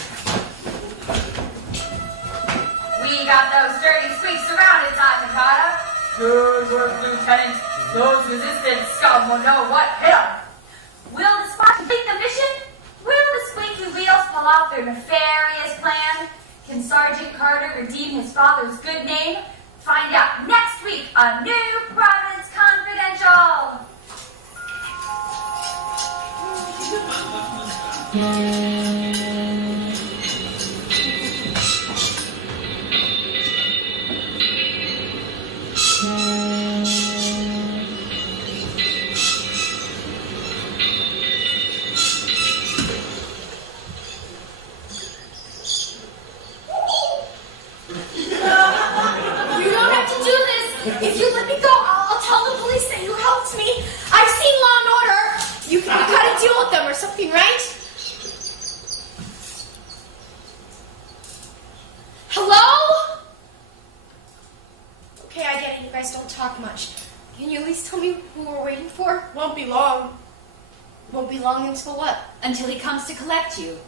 We got those dirty squeaks surrounded, Sergeant Carter. Good work, Lieutenant. Those resistance scum will know what hit 'em. Will the Spark complete the mission? Will the squeaky wheels pull off their nefarious plan? Can Sergeant Carter redeem his father's good name? Find out next week on New Providence Confidential. If you let me go, I'll tell the police that you helped me. I've seen Law and Order. You gotta deal with them or something, right? Hello? Okay, I get it. You guys don't talk much. Can you at least tell me who we're waiting for? Won't be long. Won't be long until what? Until he comes to collect you.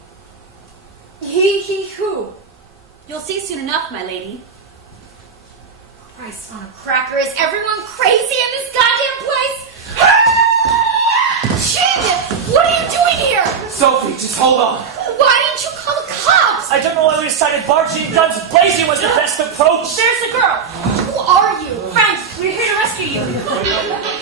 He who? You'll see soon enough, my lady. Christ on a cracker, is everyone crazy in this goddamn place? Shit! What are you doing here? Sophie, just hold on. Why didn't you call the cops? I don't know why we decided barging guns blazing was the best approach. There's the girl. Who are you? Friends, we're here to rescue you. What happened?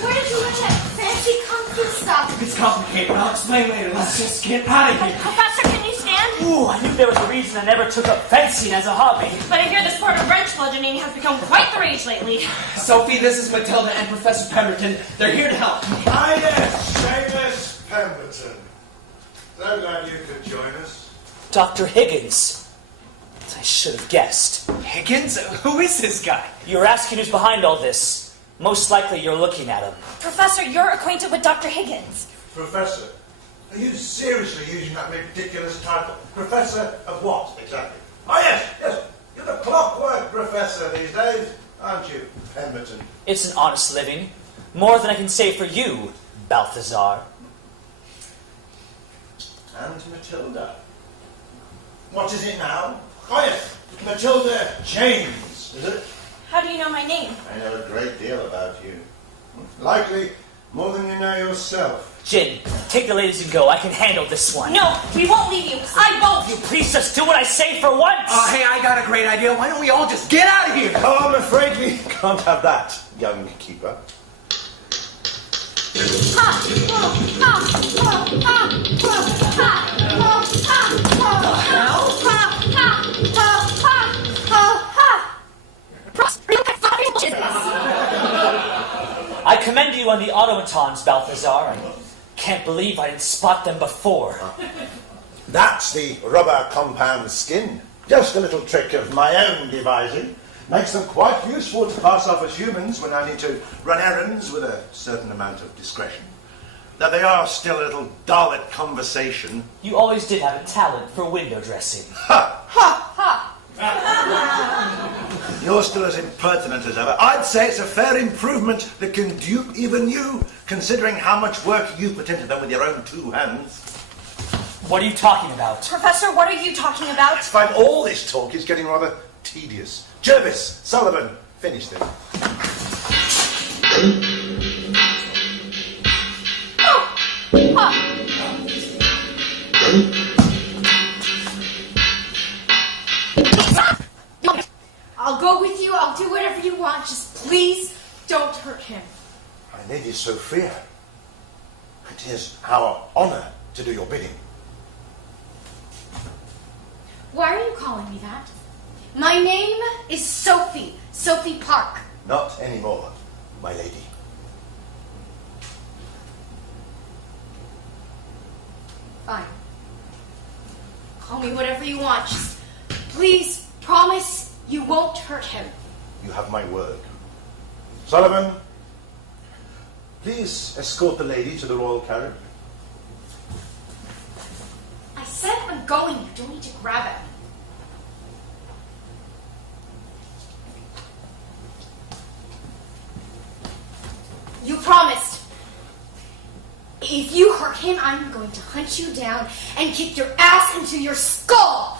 Where did you live? Professor, can you stand? Ooh, I knew there was a reason I never took up fencing as a hobby. But I hear the sport of wrench bludgeoning has become quite the rage lately. Sophie, this is Matilda and Professor Pemberton. They're here to help. Ah, yes, Seamus Pemberton. So glad you could join us. Dr. Higgins. I should have guessed. Higgins? Who is this guy? You're asking who's behind all this. Most likely you're looking at him. Professor, you're acquainted with Dr. Higgins. Professor? Are you seriously using that ridiculous title? Professor of what, exactly? Oh, yes. You're the Clockwork Professor these days, aren't you, Pemberton? It's an honest living. More than I can say for you, Balthazar. And Matilda. What is it now? Oh, yes, Matilda James, is it? How do you know my name? I know a great deal about you. Likely more than you know yourself. Jin, take the ladies and go. I can handle this one. No, we won't leave you. I won't. You please just do what I say for once. Hey, I got a great idea. Why don't we all just get out of here? Oh, I'm afraid we can't have that, young keeper. I commend you on the automatons, Balthazar. I can't believe I didn't spot them before. That's the rubber compound skin. Just a little trick of my own devising. Makes them quite useful to pass off as humans when I need to run errands with a certain amount of discretion. Though they are still a little dull at conversation. You always did have a talent for window dressing. Ha! Ha! Ha! You're still as impertinent as ever. I'd say it's a fair improvement that can dupe even you, considering how much work you put into them with your own two hands. What are you talking about? Professor, what are you talking about? I find all this talk is getting rather tedious. Jervis, Sullivan, finish this. I'll go with you. I'll do whatever you want. Just please don't hurt him. My Lady Sophia, it is our honor to do your bidding. Why are you calling me that? My name is Sophie. Sophie Park. Not anymore, my lady. Fine. Call me whatever you want. Just please promise you won't hurt him. You have my word. Sullivan, please escort the lady to the royal carriage. I said I'm going. You don't need to grab at me. You promised. If you hurt him, I'm going to hunt you down and kick your ass into your skull,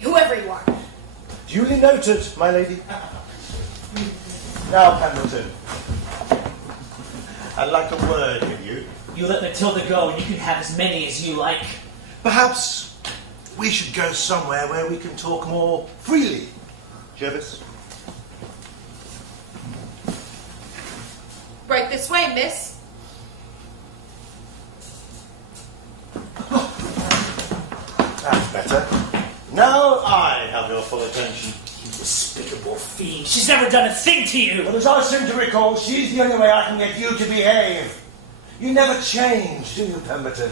whoever you are. Duly noted, my lady. Now, Pemberton, I'd like a word with you. You let Matilda go and you can have as many as you like. Perhaps we should go somewhere where we can talk more freely. Jervis? Right this way, miss. That's better. Now I have your full attention. You despicable fiend. She's never done a thing to you. Well, as I seem to recall, she's the only way I can get you to behave. You never change, do you, Pemberton?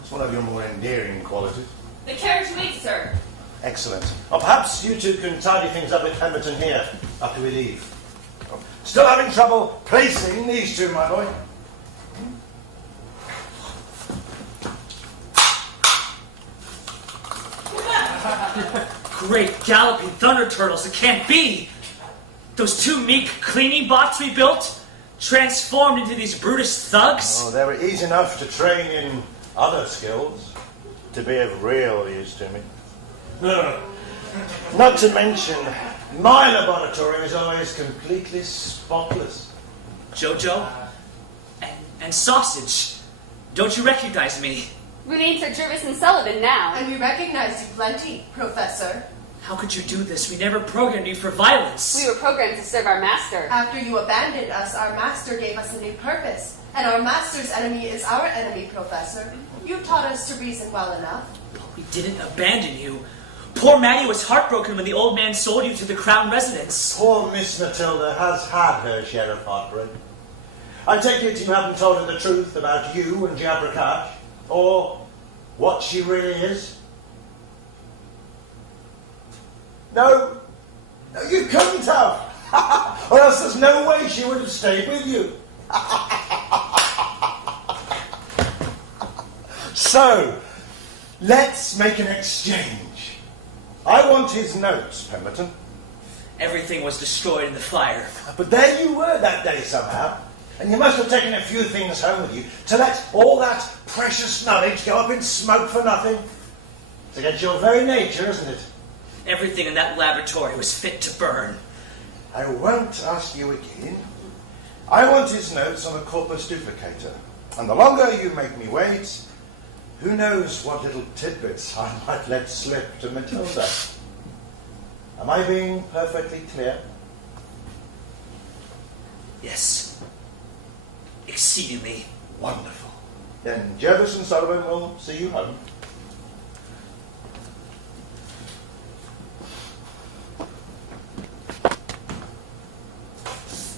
It's one of your more endearing qualities. The carriage waits, sir. Excellent. Well, perhaps you two can tidy things up with Pemberton here after we leave. Still having trouble placing these two, my boy? Great galloping thunder turtles, it can't be! Those two meek cleaning bots we built, transformed into these brutish thugs? Oh, they were easy enough to train in other skills to be of real use to me. Not to mention, my laboratory is always completely spotless. Jojo? And Sausage, don't you recognize me? We named Sir Jervis and Sullivan now. And we recognize you plenty, Professor. How could you do this? We never programmed you for violence. We were programmed to serve our master. After you abandoned us, our master gave us a new purpose. And our master's enemy is our enemy, Professor. You taught us to reason well enough. We didn't abandon you. Poor Maggie was heartbroken when the old man sold you to the Crown residence. Poor Miss Matilda has had her share of heartbreak. I take it you haven't told her the truth about you and Jabrakash, or what she really is? No, you couldn't have. Or else there's no way she would have stayed with you. So, let's make an exchange. I want his notes, Pemberton. Everything was destroyed in the fire. But there you were that day somehow. And you must have taken a few things home with you to let all that precious knowledge go up in smoke for nothing. It's against your very nature, isn't it? Everything in that laboratory was fit to burn. I won't ask you again. I want his notes on a corpus duplicator. And the longer you make me wait, who knows what little tidbits I might let slip to Matilda. Am I being perfectly clear? Yes. Exceedingly. Wonderful. Then Jervis and Sullivan will see you home.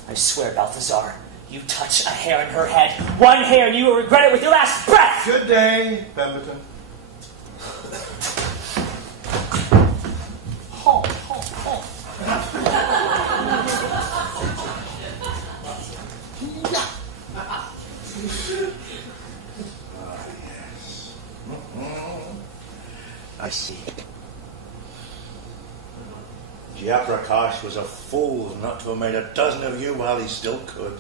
I swear, Balthazar, you touch a hair in her head, one hair, and you will regret it with your last breath! Good day, Pemberton. Yes. I see. Jabrakash was a fool not to have made a dozen of you while he still could.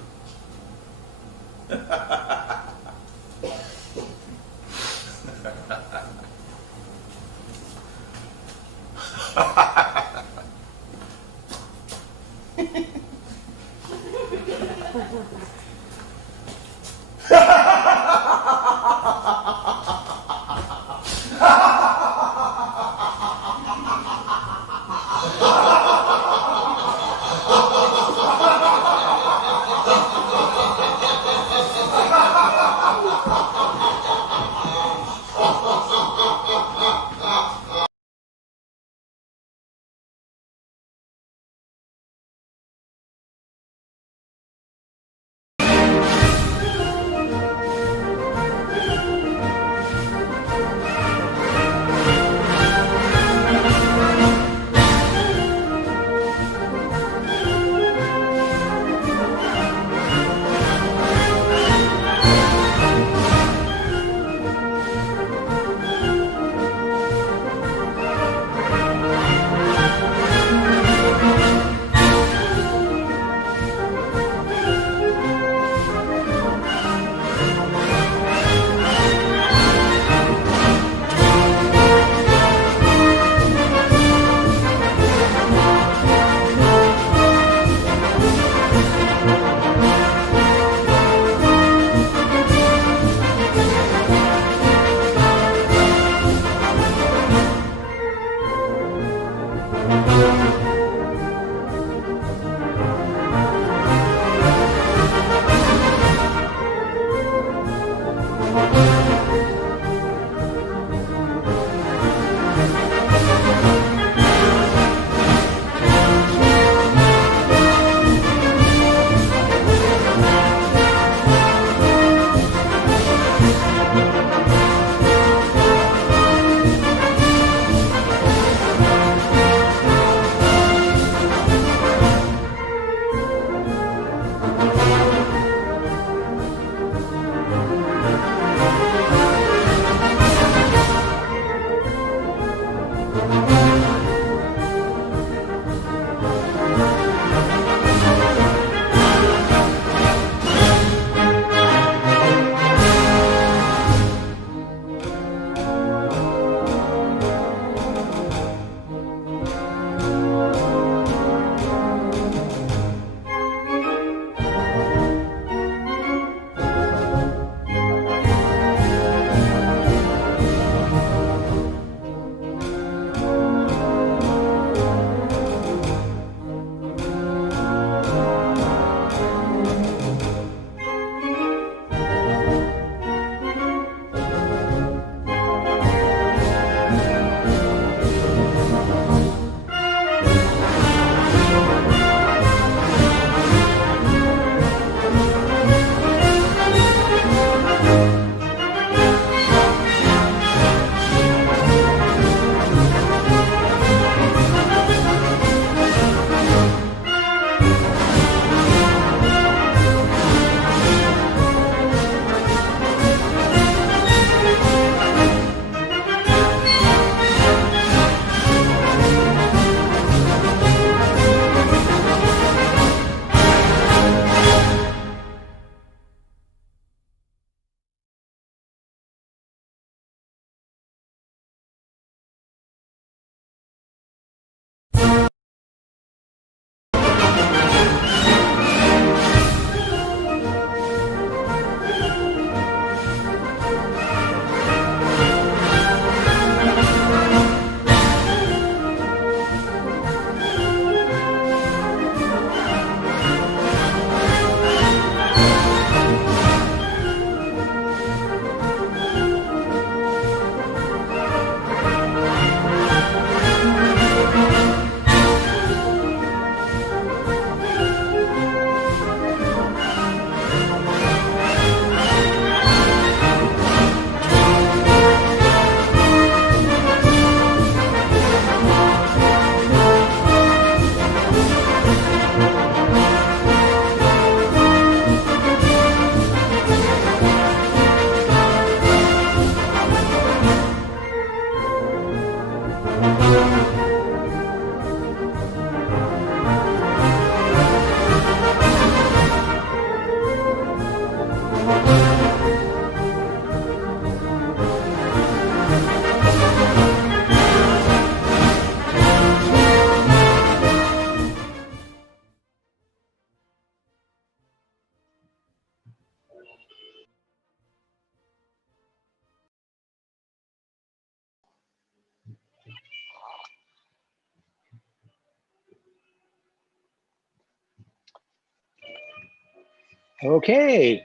Okay,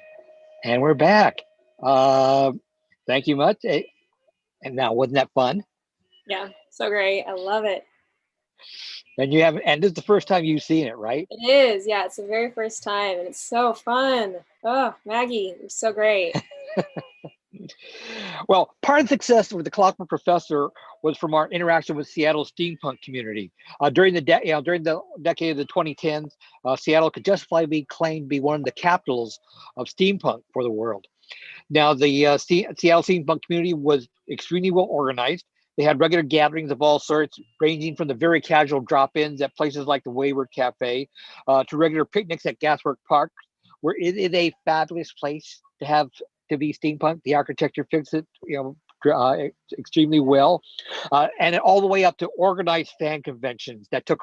and we're back. Thank you much. And now, wasn't that fun? Yeah, so great. I love it. And this is the first time you've seen it, right? It is. Yeah, it's the very first time, and it's so fun. Oh, Maggie, it was so great. Well, part of the success with the Clockwork Professor was from our interaction with Seattle's steampunk community. During the decade of the 2010s, Seattle could justifiably be claimed to be one of the capitals of steampunk for the world. Now, the Seattle steampunk community was extremely well organized. They had regular gatherings of all sorts, ranging from the very casual drop-ins at places like the Wayward Cafe to regular picnics at Gaswork Park, where it is a fabulous place to be steampunk. The architecture fits it, extremely well, and all the way up to organized fan conventions that took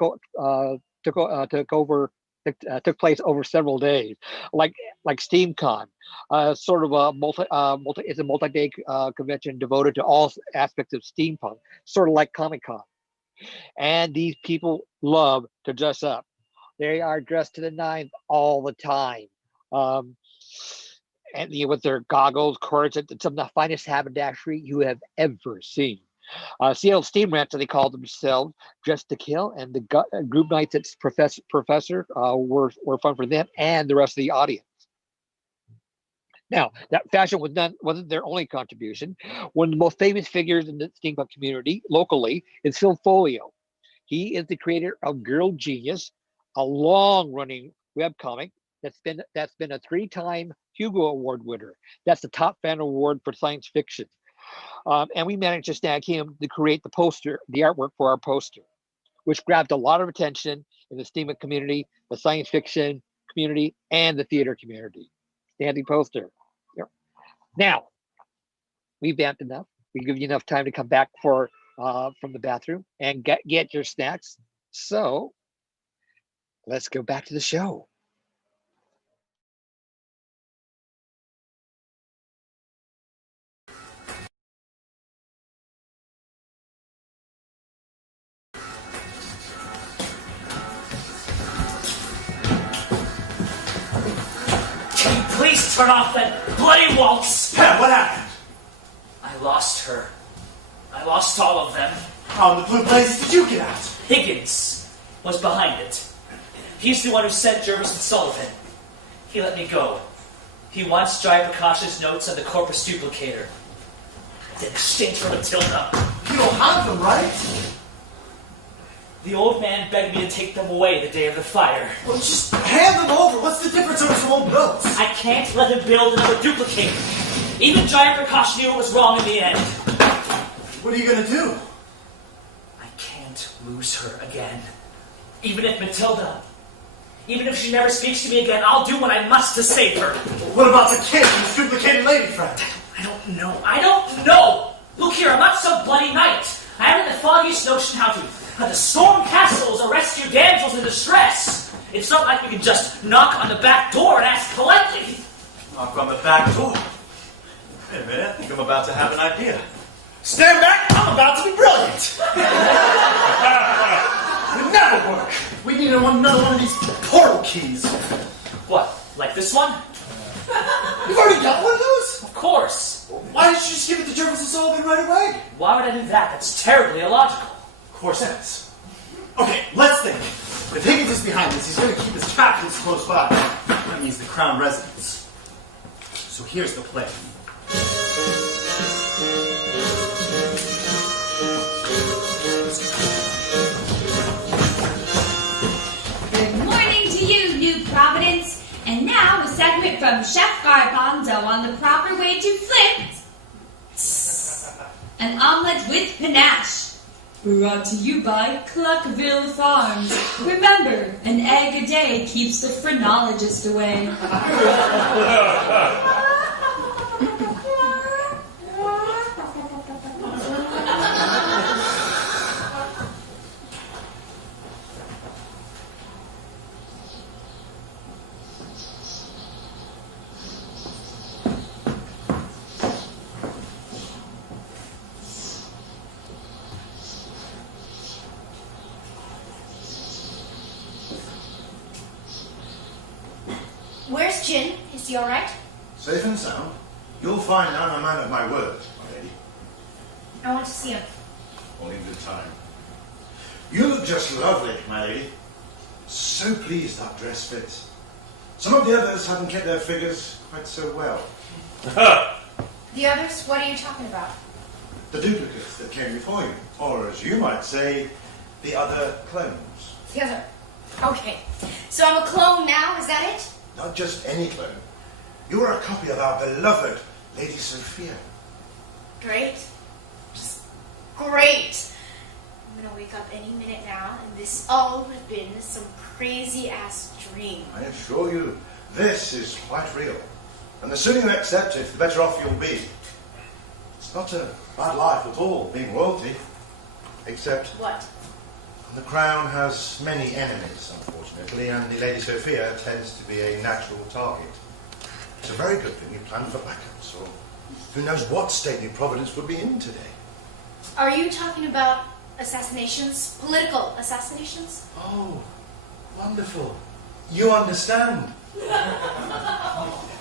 place over several days, like SteamCon, sort of it's a multi-day convention devoted to all aspects of steampunk, sort of like Comic-Con. And these people love to dress up. They are dressed to the nines all the time. And with their goggles, cords, and some of the finest haberdashery you have ever seen. Seattle Steam Rants, they call themselves, dressed to kill, and the group nights at Professor were fun for them and the rest of the audience. Now, that fashion wasn't their only contribution. One of the most famous figures in the steampunk community locally is Phil Folio. He is the creator of Girl Genius, a long-running webcomic that's been a 3-time Hugo Award winner. That's the top fan award for science fiction. And we managed to snag him to create the artwork for our poster, which grabbed a lot of attention in the steampunk community, the science fiction community, and the theater community. Standing poster. Now, we vamped enough. We give you enough time to come back from the bathroom and get your snacks. So let's go back to the show. Please turn off that bloody waltz! Pep, what happened? I lost her. I lost all of them. How in the blue blazes did you get out? Higgins was behind it. He's the one who sent Jervis and Sullivan. He let me go. He wants Dry Prakash's notes on the corpus duplicator. In exchange for Matilda. You don't have them, right? The old man begged me to take them away the day of the fire. Well, just hand them over. What's the difference over some old notes? I can't let him build another duplicator. Even Giant Prakash knew it was wrong in the end. What are you going to do? I can't lose her again. Even if Matilda, even if she never speaks to me again, I'll do what I must to save her. What about the kid and his duplicated lady friend? I don't know. Look here, I'm not some bloody knight. I haven't the foggiest notion how to storm castles or rescue damsels in distress. It's not like we can just knock on the back door and ask politely. Knock on the back door? Wait a minute, I think I'm about to have an idea. Stand back, I'm about to be brilliant. It never work. We need another one of these portal keys. What, like this one? You've already got one of those? Of course. Why didn't you just give it to Jervis and Sullivan right away? Why would I do that? That's terribly illogical. Of course it is. Okay, let's think. If Higgins is behind this, he's going to keep his captains close by. That means the crown residence. So here's the plan. Good morning to you, New Providence. And now a segment from Chef Garbanzo on the proper way to flip an omelet with panache. Brought to you by Cluckville Farms. Remember, an egg a day keeps the phrenologist away. Where's Jin? he all right? Safe and sound. You'll find I'm a man of my word, my lady. I want to see him. Only in good time. You look just lovely, my lady. So pleased that dress fits. Some of the others haven't kept their figures quite so well. The others? What are you talking about? The duplicates that came before you. Or, as you might say, the other clones. The other. Okay. So I'm a clone now, is that it? Not just any clone. You are a copy of our beloved Lady Sophia. Great. Just great. I'm gonna wake up any minute now, and this all would have been some crazy-ass dream. I assure you, this is quite real. And the sooner you accept it, the better off you'll be. It's not a bad life at all, being royalty. Except... What? The crown has many enemies, unfortunately, and the Lady Sophia tends to be a natural target. It's a very good thing you plan for backups, or who knows what state New Providence would be in today. Are you talking about assassinations? Political assassinations? Oh, wonderful. You understand.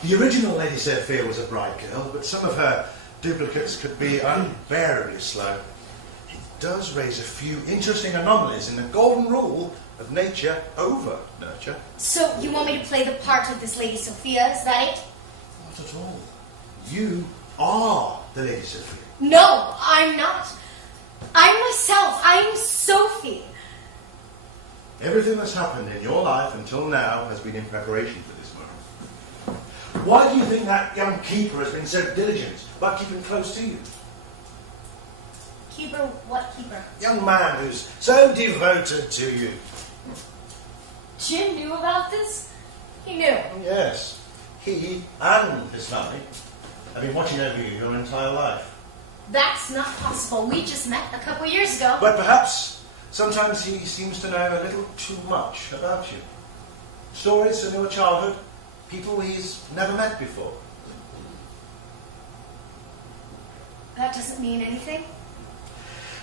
The original Lady Sophia was a bright girl, but some of her duplicates could be unbearably slow. It does raise a few interesting anomalies in the golden rule of nature over nurture. So you want me to play the part of this Lady Sophia, is that it? Not at all. You are the Lady Sophia. No, I'm not. I'm myself. I'm Sophie. Everything that's happened in your life until now has been in preparation for this moment. Why do you think that young keeper has been so diligent about keeping close to you? Keeper? What keeper? Young man who's so devoted to you. Jim knew about this? He knew. Yes. He and his family have been watching over you your entire life. That's not possible. We just met a couple years ago. But perhaps sometimes he seems to know a little too much about you. Stories from your childhood, people he's never met before. That doesn't mean anything.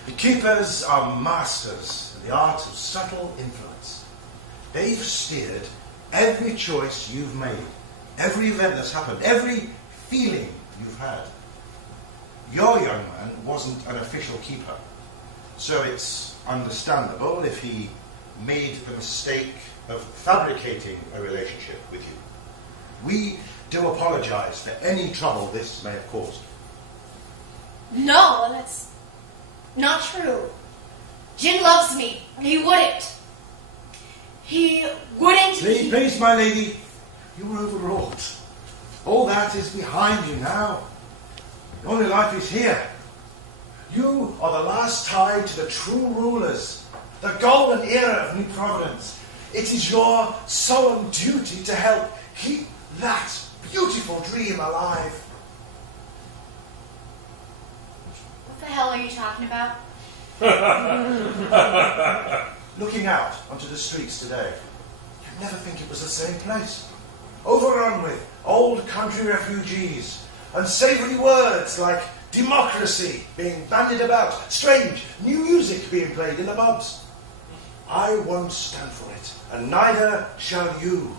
The keepers are masters in the art of subtle influence. They've steered every choice you've made, every event that's happened, every feeling you've had. Your young man wasn't an official keeper, so it's understandable if he made the mistake of fabricating a relationship with you. We do apologize for any trouble this may have caused. No, that's not true. Jin loves me. He wouldn't. He wouldn't. Please, my lady, you were overwrought. All that is behind you now. The only life is here. You are the last tie to the true rulers, the golden era of New Providence. It is your solemn duty to help keep that beautiful dream alive. What the hell are you talking about? Looking out onto the streets today, you'd never think it was the same place. Overrun with old country refugees and savoury words like democracy being bandied about, strange new music being played in the pubs. I won't stand for it, and neither shall you.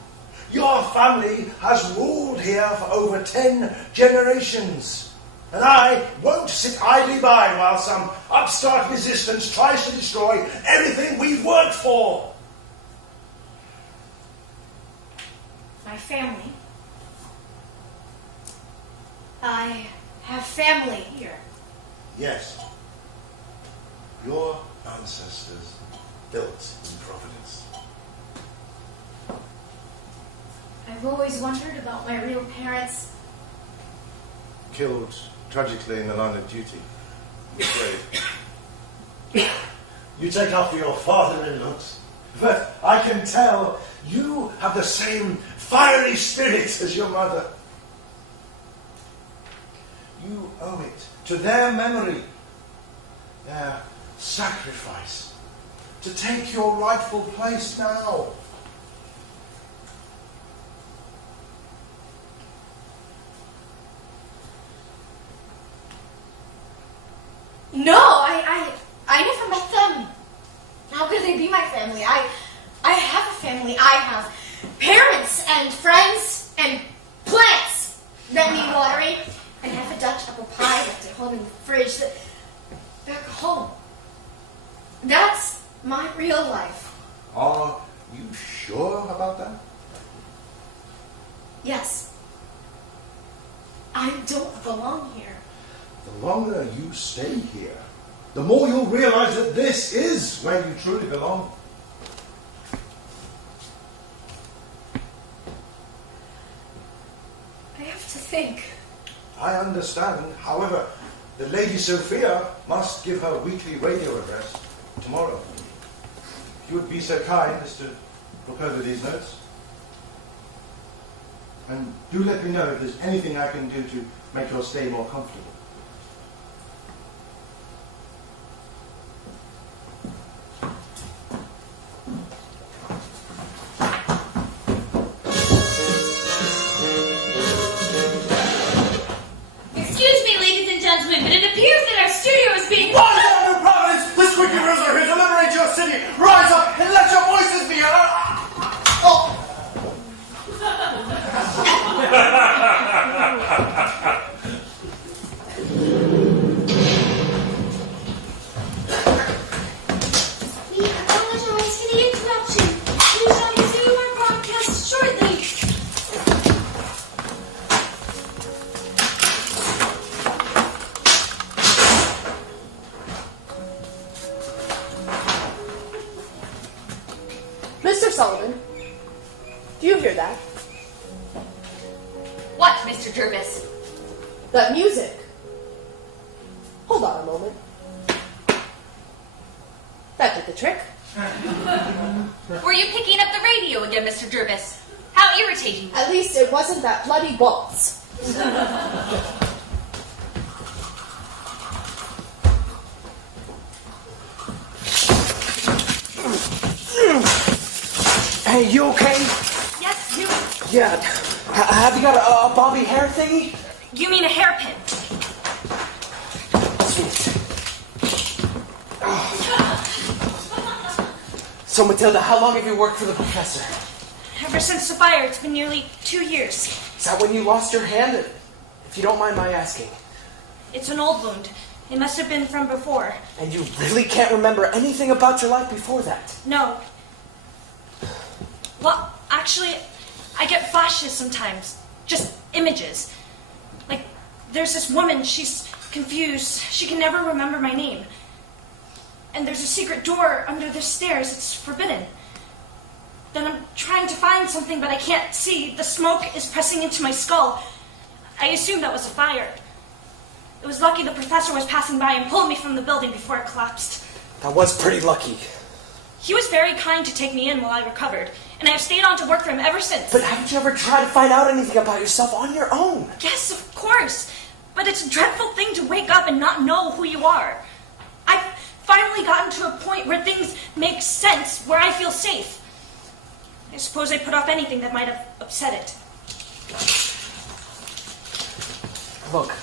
Your family has ruled here for over 10 generations, and I won't sit idly by while some upstart resistance tries to destroy everything we've worked for. My family. I have family here. Yes. Your ancestors built in Providence. I've always wondered about my real parents. Killed tragically in the line of duty. I'm afraid. You take after your father-in looks, but I can tell you have the same fiery spirit as your mother. You owe it to their memory, their sacrifice, to take your rightful place now. No, I never met them. How could they be my family? I have a family. I have parents and friends and plans. that need watering, and half a Dutch apple pie left at home in the fridge. Back home. That's my real life. Are you sure about that? Yes. I don't belong here. The longer you stay here, the more you'll realize that this is where you truly belong. I have to think. I understand. However, the Lady Sophia must give her weekly radio address tomorrow. If you would be so kind as to look over these notes. And do let me know if there's anything I can do to make your stay more comfortable. Excuse me, ladies and gentlemen, but it appears that our studio is being... Rise up, New Providence! The squeaky-wheels are here to liberate your city! Rise up and let your voices be heard! Oh! We apologize for the interruption. We shall resume our broadcast shortly. Mr. Sullivan, do you hear that? What, Mr. Jervis? That music. Hold on a moment. That did the trick. Were you picking up the radio again, Mr. Jervis? How irritating. At least it wasn't that bloody waltz. Hey, you okay? Yes, you... Yeah. Have you got a bobby hair thingy? You mean a hairpin? Sweet. So, Matilda, how long have you worked for the professor? Ever since the fire, it's been nearly 2 years. Is that when you lost your hand? If you don't mind my asking. It's an old wound. It must have been from before. And you really can't remember anything about your life before that? No. Well, actually, I get flashes sometimes. Just images. Like, there's this woman, she's confused. She can never remember my name. And there's a secret door under the stairs. It's forbidden. Then I'm trying to find something, but I can't see. The smoke is pressing into my skull. I assumed that was a fire. It was lucky the professor was passing by and pulled me from the building before it collapsed. That was pretty lucky. He was very kind to take me in while I recovered, and I have stayed on to work for him ever since. But haven't you ever tried to find out anything about yourself on your own? Yes, of course. But it's a dreadful thing to wake up and not know who you are. I've finally gotten to a point where things make sense, where I feel safe. I suppose I put off anything that might have upset it. Look,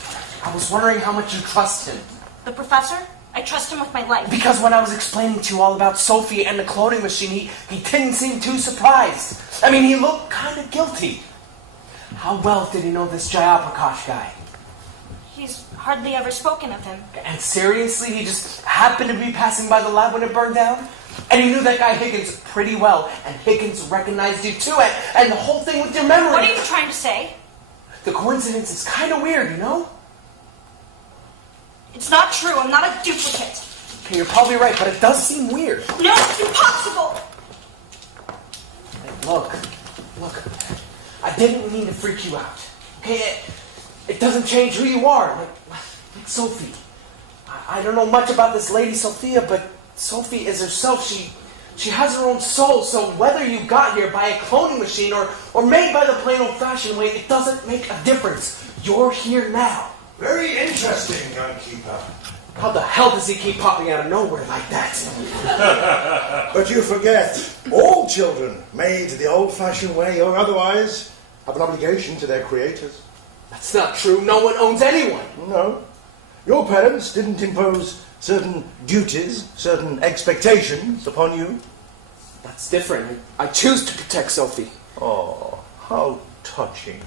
I was wondering how much you trust him. The professor? I trust him with my life. Because when I was explaining to you all about Sophie and the cloning machine, he didn't seem too surprised. I mean, he looked kind of guilty. How well did he know this Jayaprakash guy? He's hardly ever spoken of him. And seriously, he just happened to be passing by the lab when it burned down? And he knew that guy Higgins pretty well, and Higgins recognized you too, and the whole thing with your memory. What are you trying to say? The coincidence is kind of weird, you know? It's not true. I'm not a duplicate. Okay, you're probably right, but it does seem weird. No, it's impossible! Hey, look, I didn't mean to freak you out. Okay, it doesn't change who you are, like Sophie. I don't know much about this lady Sophia, but Sophie is herself. She has her own soul, so whether you got here by a cloning machine or made by the plain old-fashioned way, it doesn't make a difference. You're here now. Very interesting, young keeper. How the hell does he keep popping out of nowhere like that? But you forget, all children made the old-fashioned way or otherwise have an obligation to their creators. That's not true. No one owns anyone. No. Your parents didn't impose certain duties, certain expectations upon you. That's different. I choose to protect Sophie. Oh, how touching.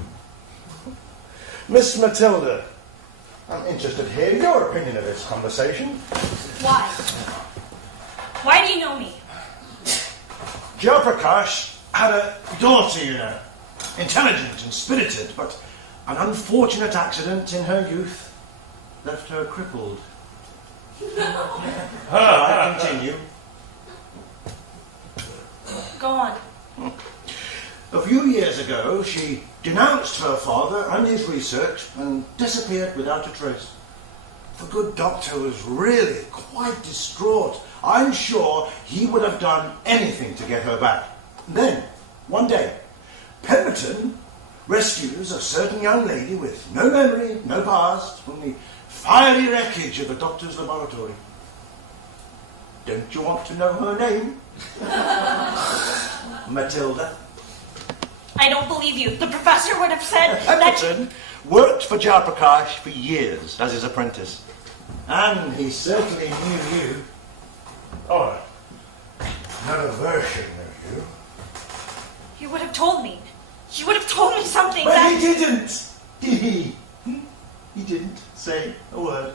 Miss Matilda, I'm interested to hear your opinion of this conversation. Why? Why do you know me? Jayaprakash had a daughter, you know. Intelligent and spirited, but an unfortunate accident in her youth left her crippled. I continue. Go on. A few years ago, she denounced her father and his research and disappeared without a trace. The good doctor was really quite distraught. I'm sure he would have done anything to get her back. And then, one day, Pemberton rescues a certain young lady with no memory, no past, from the fiery wreckage of the doctor's laboratory. Don't you want to know her name? Matilda. I don't believe you. The professor would have said Pemberton worked for Jayaprakash for years as his apprentice. And he certainly knew you. Oh, another version of you. You would have told me. You would have told me something But that... he didn't. He didn't say a word.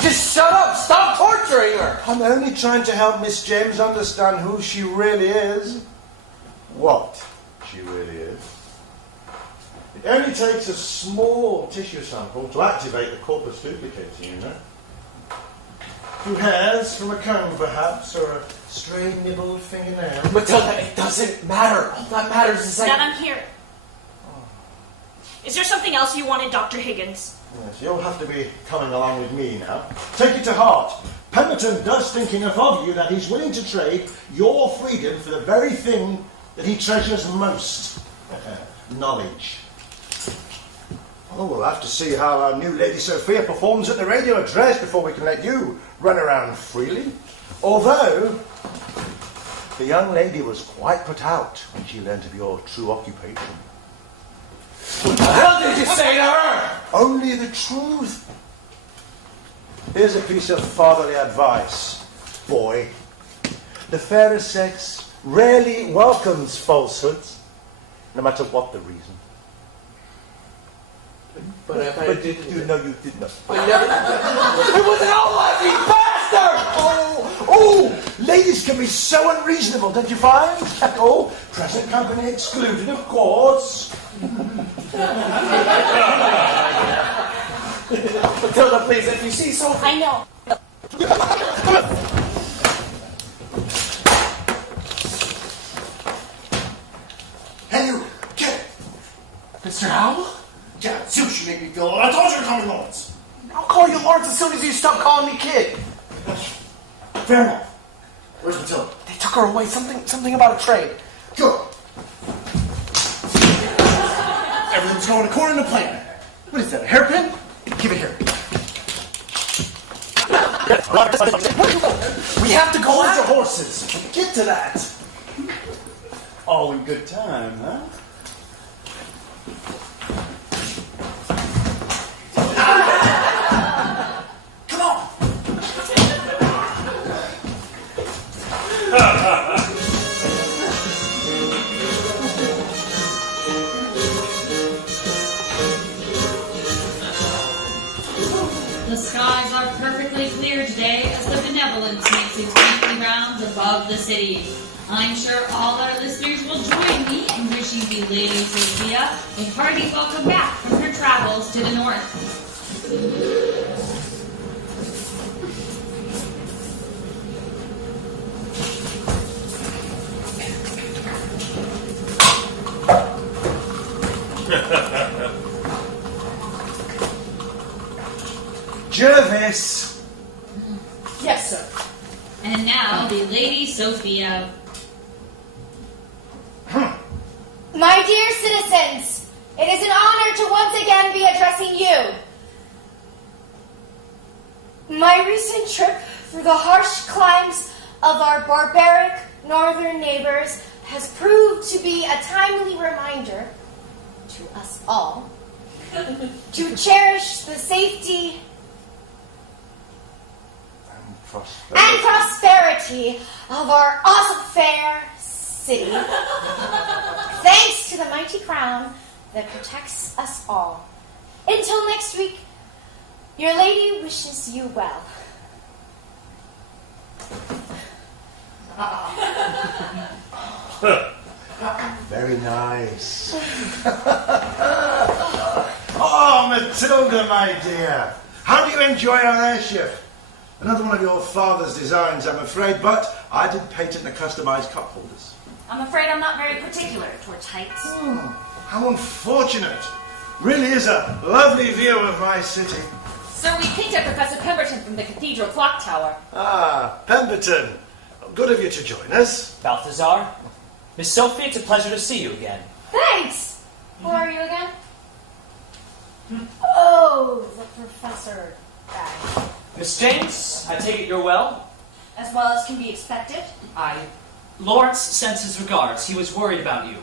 Just shut up! Stop torturing her! I'm only trying to help Miss James understand who she really is. What she really is. It only takes a small tissue sample to activate the corpus duplicator, you know. A few hairs from a comb, perhaps, or a stray nibbled fingernail. Matilda, it doesn't matter. All that matters is That I'm here. Is there something else you wanted, Dr. Higgins? Yes, you'll have to be coming along with me now. Take it to heart. Pemberton does think enough of you that he's willing to trade your freedom for the very thing that he treasures most. Knowledge. Oh, we'll have to see how our new Lady Sophia performs at the radio address before we can let you run around freely. Although, the young lady was quite put out when she learnt of your true occupation. What the hell did you say to her? Only the truth. Here's a piece of fatherly advice, boy. The fairer sex rarely welcomes falsehoods, no matter what the reason. But you know you did not. I never... It was an all-laughing bastard! Oh, ladies can be so unreasonable, don't you find? Oh, present company excluded, of course. Matilda, please, if you see Sophie... I know. Hey, you, get it. Mr. Howell? Yeah, see what you make me feel. I told you to call me Lawrence. I'll call you Lawrence as soon as you stop calling me kid. Fair enough. Where's Matilda? They took her away. Something about a trade. Good. Everything's going according to plan. What is that, a hairpin? Give it here. We have to go Hold out. your horses. Get to that. All in good time, huh? Come on. The skies are perfectly clear today as the Benevolence makes its weekly rounds above the city. I'm sure all our listeners will join me in wishing the Lady Sophia a hearty welcome back from her travels to the north. Jervis! Yes, sir. And now the Lady Sophia. My dear citizens, it is an honor to once again be addressing you. My recent trip through the harsh climes of our barbaric northern neighbors has proved to be a timely reminder to us all to cherish the safety and prosperity of our awesome fair city, thanks to the mighty crown that protects us all. Until next week, your lady wishes you well. Very nice. Oh, Matilda, my dear. How do you enjoy our airship? Another one of your father's designs, I'm afraid, but I did patent the customized cup holders. I'm afraid I'm not very particular towards heights. Oh, how unfortunate. Really is a lovely view of my city. Sir, we picked up Professor Pemberton from the Cathedral Clock Tower. Ah, Pemberton. Good of you to join us. Balthazar, Miss Sophie, it's a pleasure to see you again. Thanks! Who are you again? Oh, the professor guy. Miss James, I take it you're well? As well as can be expected. Lawrence sends his regards. He was worried about you.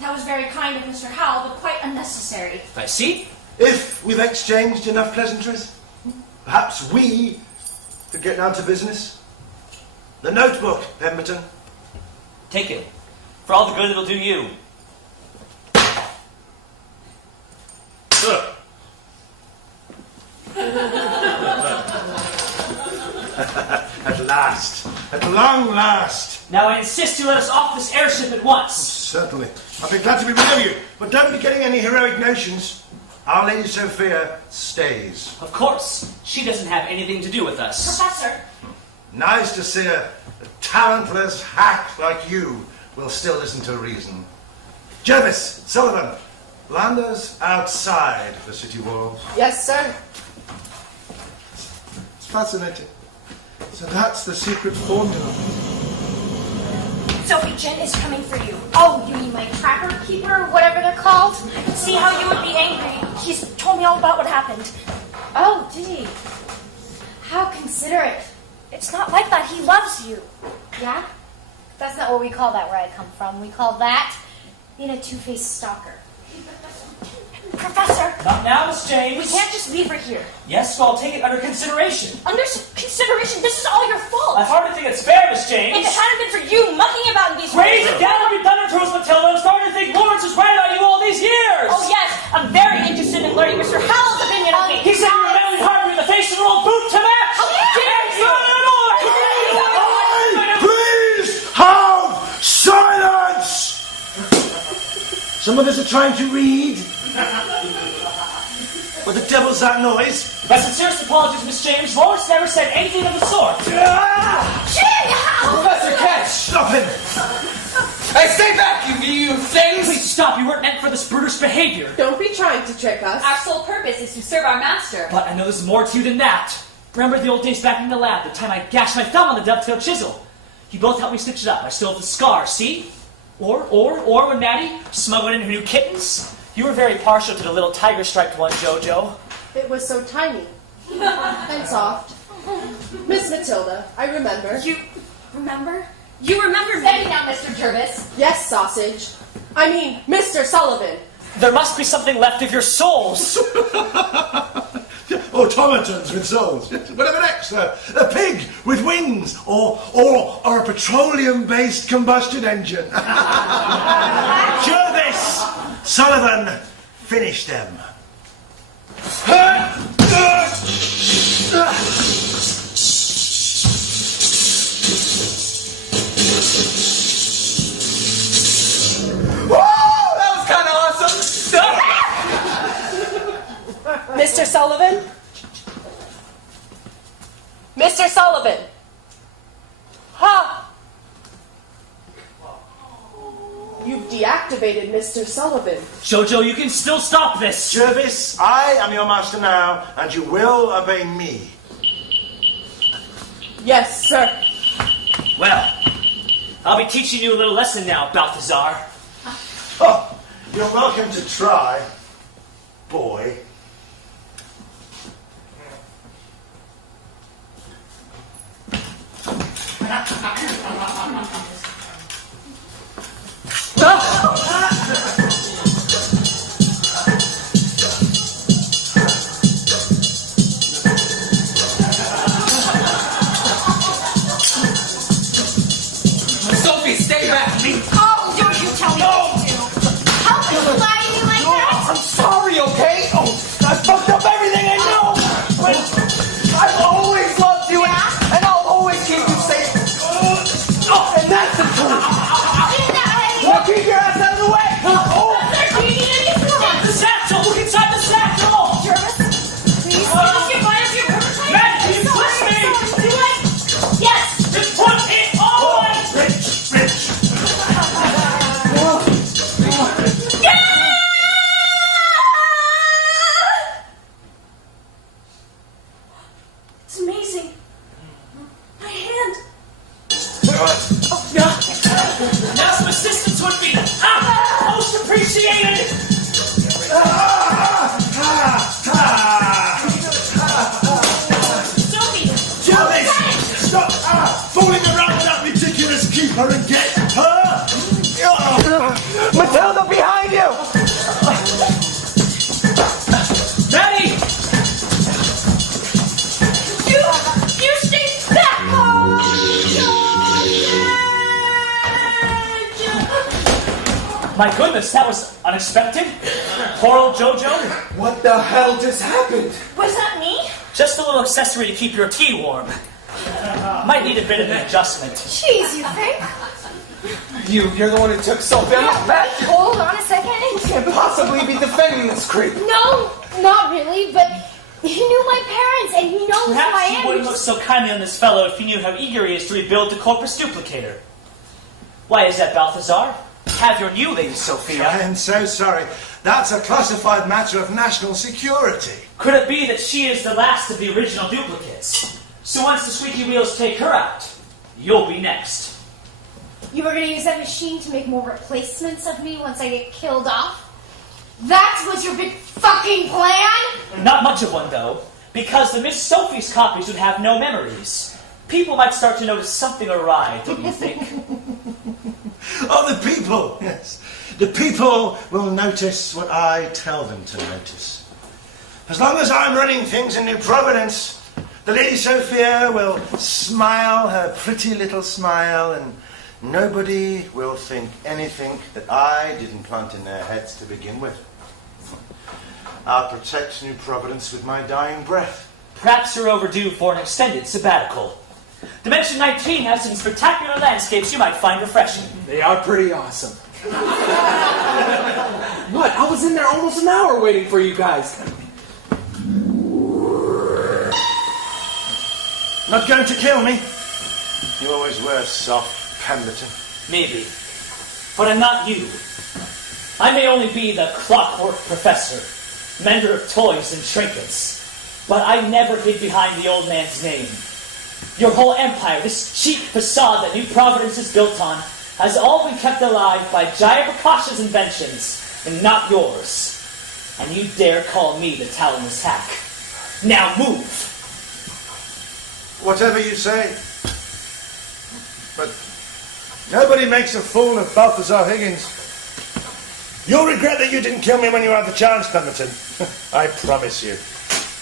That was very kind of Mr. Howell, but quite unnecessary. I see. If we've exchanged enough pleasantries, perhaps we could get down to business. The notebook, Pemberton. Take it. For all the good it'll do you. At last. At long last. Now I insist you let us off this airship at once. Certainly. I'll be glad to be rid of you. But don't be getting any heroic notions. Our Lady Sophia stays. Of course. She doesn't have anything to do with us. Professor. Nice to see a talentless hack like you will still listen to reason. Jervis, Sullivan, land us outside the city walls. Yes, sir. It's fascinating. So that's the secret formula. Sophie, Jen is coming for you. Oh, you mean my trapper keeper, whatever they're called? I can see how you would be angry. He's told me all about what happened. Oh, did he? How considerate. It's not like that. He loves you. Yeah? That's not what we call that where I come from. We call that being a two-faced stalker. Professor. Not now, Miss James. We can't just leave her here. Yes, well, I'll take it under consideration. Under consideration? This is all your fault. I hardly think it's fair, Miss James. If it hadn't been for you mucking about in these Raise it down and be thundertools, Matilda. I'm starting to think Lawrence was right about you all these years. Oh, yes. I'm very interested in learning Mr. Howell's opinion of me. He said you were manly hardly in the face of an old boot to match. Oh, yeah. Please have silence! Some of us are trying to read. What the devil's that noise? My sincerest apologies, Miss James. Lawrence never said anything of the sort. Professor Ketch! Stop him! Hey, stay back, you things! Please stop. You weren't meant for this brutish behavior. Don't be trying to trick us. Our sole purpose is to serve our master. But I know there's more to you than that. Remember the old days back in the lab, the time I gashed my thumb on the dovetail chisel? You both helped me stitch it up. I still have the scar, see? Or when Maggie smuggled in her new kittens? You were very partial to the little tiger-striped one, Jojo. It was so tiny and soft. Miss Matilda, I remember. You remember? You remember me? Steady now, Mr. Jervis. Yes, sausage. I mean, Mr. Sullivan. There must be something left of your souls. Automatons with souls. Whatever next. A pig with wings. Or a petroleum-based combustion engine. Jervis! Sullivan, finish them. That was kind of awesome! Mr. Sullivan? Mr. Sullivan! Ha! You've deactivated Mr. Sullivan. Jojo, you can still stop this. Jervis, I am your master now, and you will obey me. Yes, sir. Well, I'll be teaching you a little lesson now, Balthazar. Oh, you're welcome to try, boy. Sophie, stay back! Oh, don't you tell me what to do. How can you lie to me like that? I'm sorry, okay? Oh, fucked up everything I know. But I've always loved you, and I'll always keep you safe. And that's the truth. Now keep your ass out of the way. The satchel! Look inside the satchel! Jervis, please. Maggie, you twist me! Yes. Just put it on! Rich. It's amazing. My hand. Now some assistance would be most appreciated! Jelly! Stop fooling around with that ridiculous keeper and get her! Matilda, behind you! Maddie! You stay back. My goodness, that was unexpected. Poor old Jojo. What the hell just happened? Was that me? Just a little accessory to keep your tea warm. Might need a bit of an adjustment. Jeez, you think? You're the one who took Sophie. I'm not back. Hold on a second. You can't possibly be defending this creep. No, not really, but he knew my parents and he knows who I Perhaps am. you wouldn't look so kindly on this fellow if you knew how eager he is to rebuild the corpus duplicator. Why is that, Balthazar? Have your new Lady Sophia. I am so sorry. That's a classified matter of national security. Could it be that she is the last of the original duplicates? So once the squeaky wheels take her out, you'll be next. You were going to use that machine to make more replacements of me once I get killed off? That was your big fucking plan? Not much of one, though, because the Miss Sophie's copies would have no memories. People might start to notice something awry, don't you think? Oh, the people! Yes. The people will notice what I tell them to notice. As long as I'm running things in New Providence, the Lady Sophia will smile her pretty little smile, and nobody will think anything that I didn't plant in their heads to begin with. I'll protect New Providence with my dying breath. Perhaps you're overdue for an extended sabbatical. Dimension 19 has some spectacular landscapes you might find refreshing. They are pretty awesome. What? I was in there almost an hour waiting for you guys. Not going to kill me? You always were soft, Pemberton. Maybe. But I'm not you. I may only be the Clockwork Professor, mender of toys and trinkets, but I never hid behind the old man's name. Your whole empire, this cheap facade that New Providence is built on, has all been kept alive by Jaya Prakash's inventions, and not yours. And you dare call me the talentless hack. Now move! Whatever you say. But nobody makes a fool of Balthazar Higgins. You'll regret that you didn't kill me when you had the chance, Pemberton. I promise you.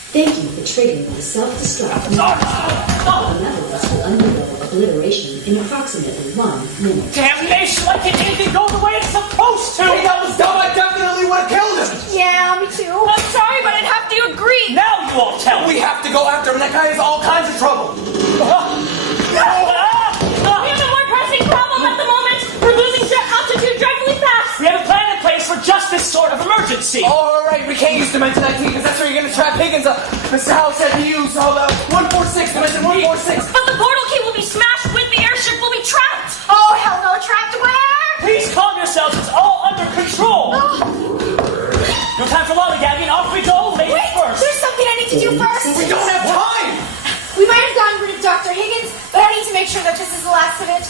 Thank you for triggering the self-destruct benevolence will undergo obliteration in approximately 1 minute. Damnation! Why can't anything go the way it's supposed to? Hey, that was dumb! I definitely would have killed him! Yeah, me too. I'm sorry, but I'd have to agree. Now you all tell me! We have to go after him. That guy has all kinds of trouble. We have a more pressing problem at the moment. We're losing jet altitude dreadfully fast. We have a plan in place for just this sort of emergency. All right, we can't use Dimension 19 because that's where you're going to trap Higgins up. Mr. Howe said he used all the 146, Dimension 146. But the portal key will be smashed with the airship. We'll be trapped. Oh, hell no, trapped where? Please calm yourselves. It's all under control. No time for lollygagging. Off we go. Ladies Wait, first. there's something I need to do first. We don't have time. We might have gotten rid of Dr. Higgins, but I need to make sure that this is the last of it.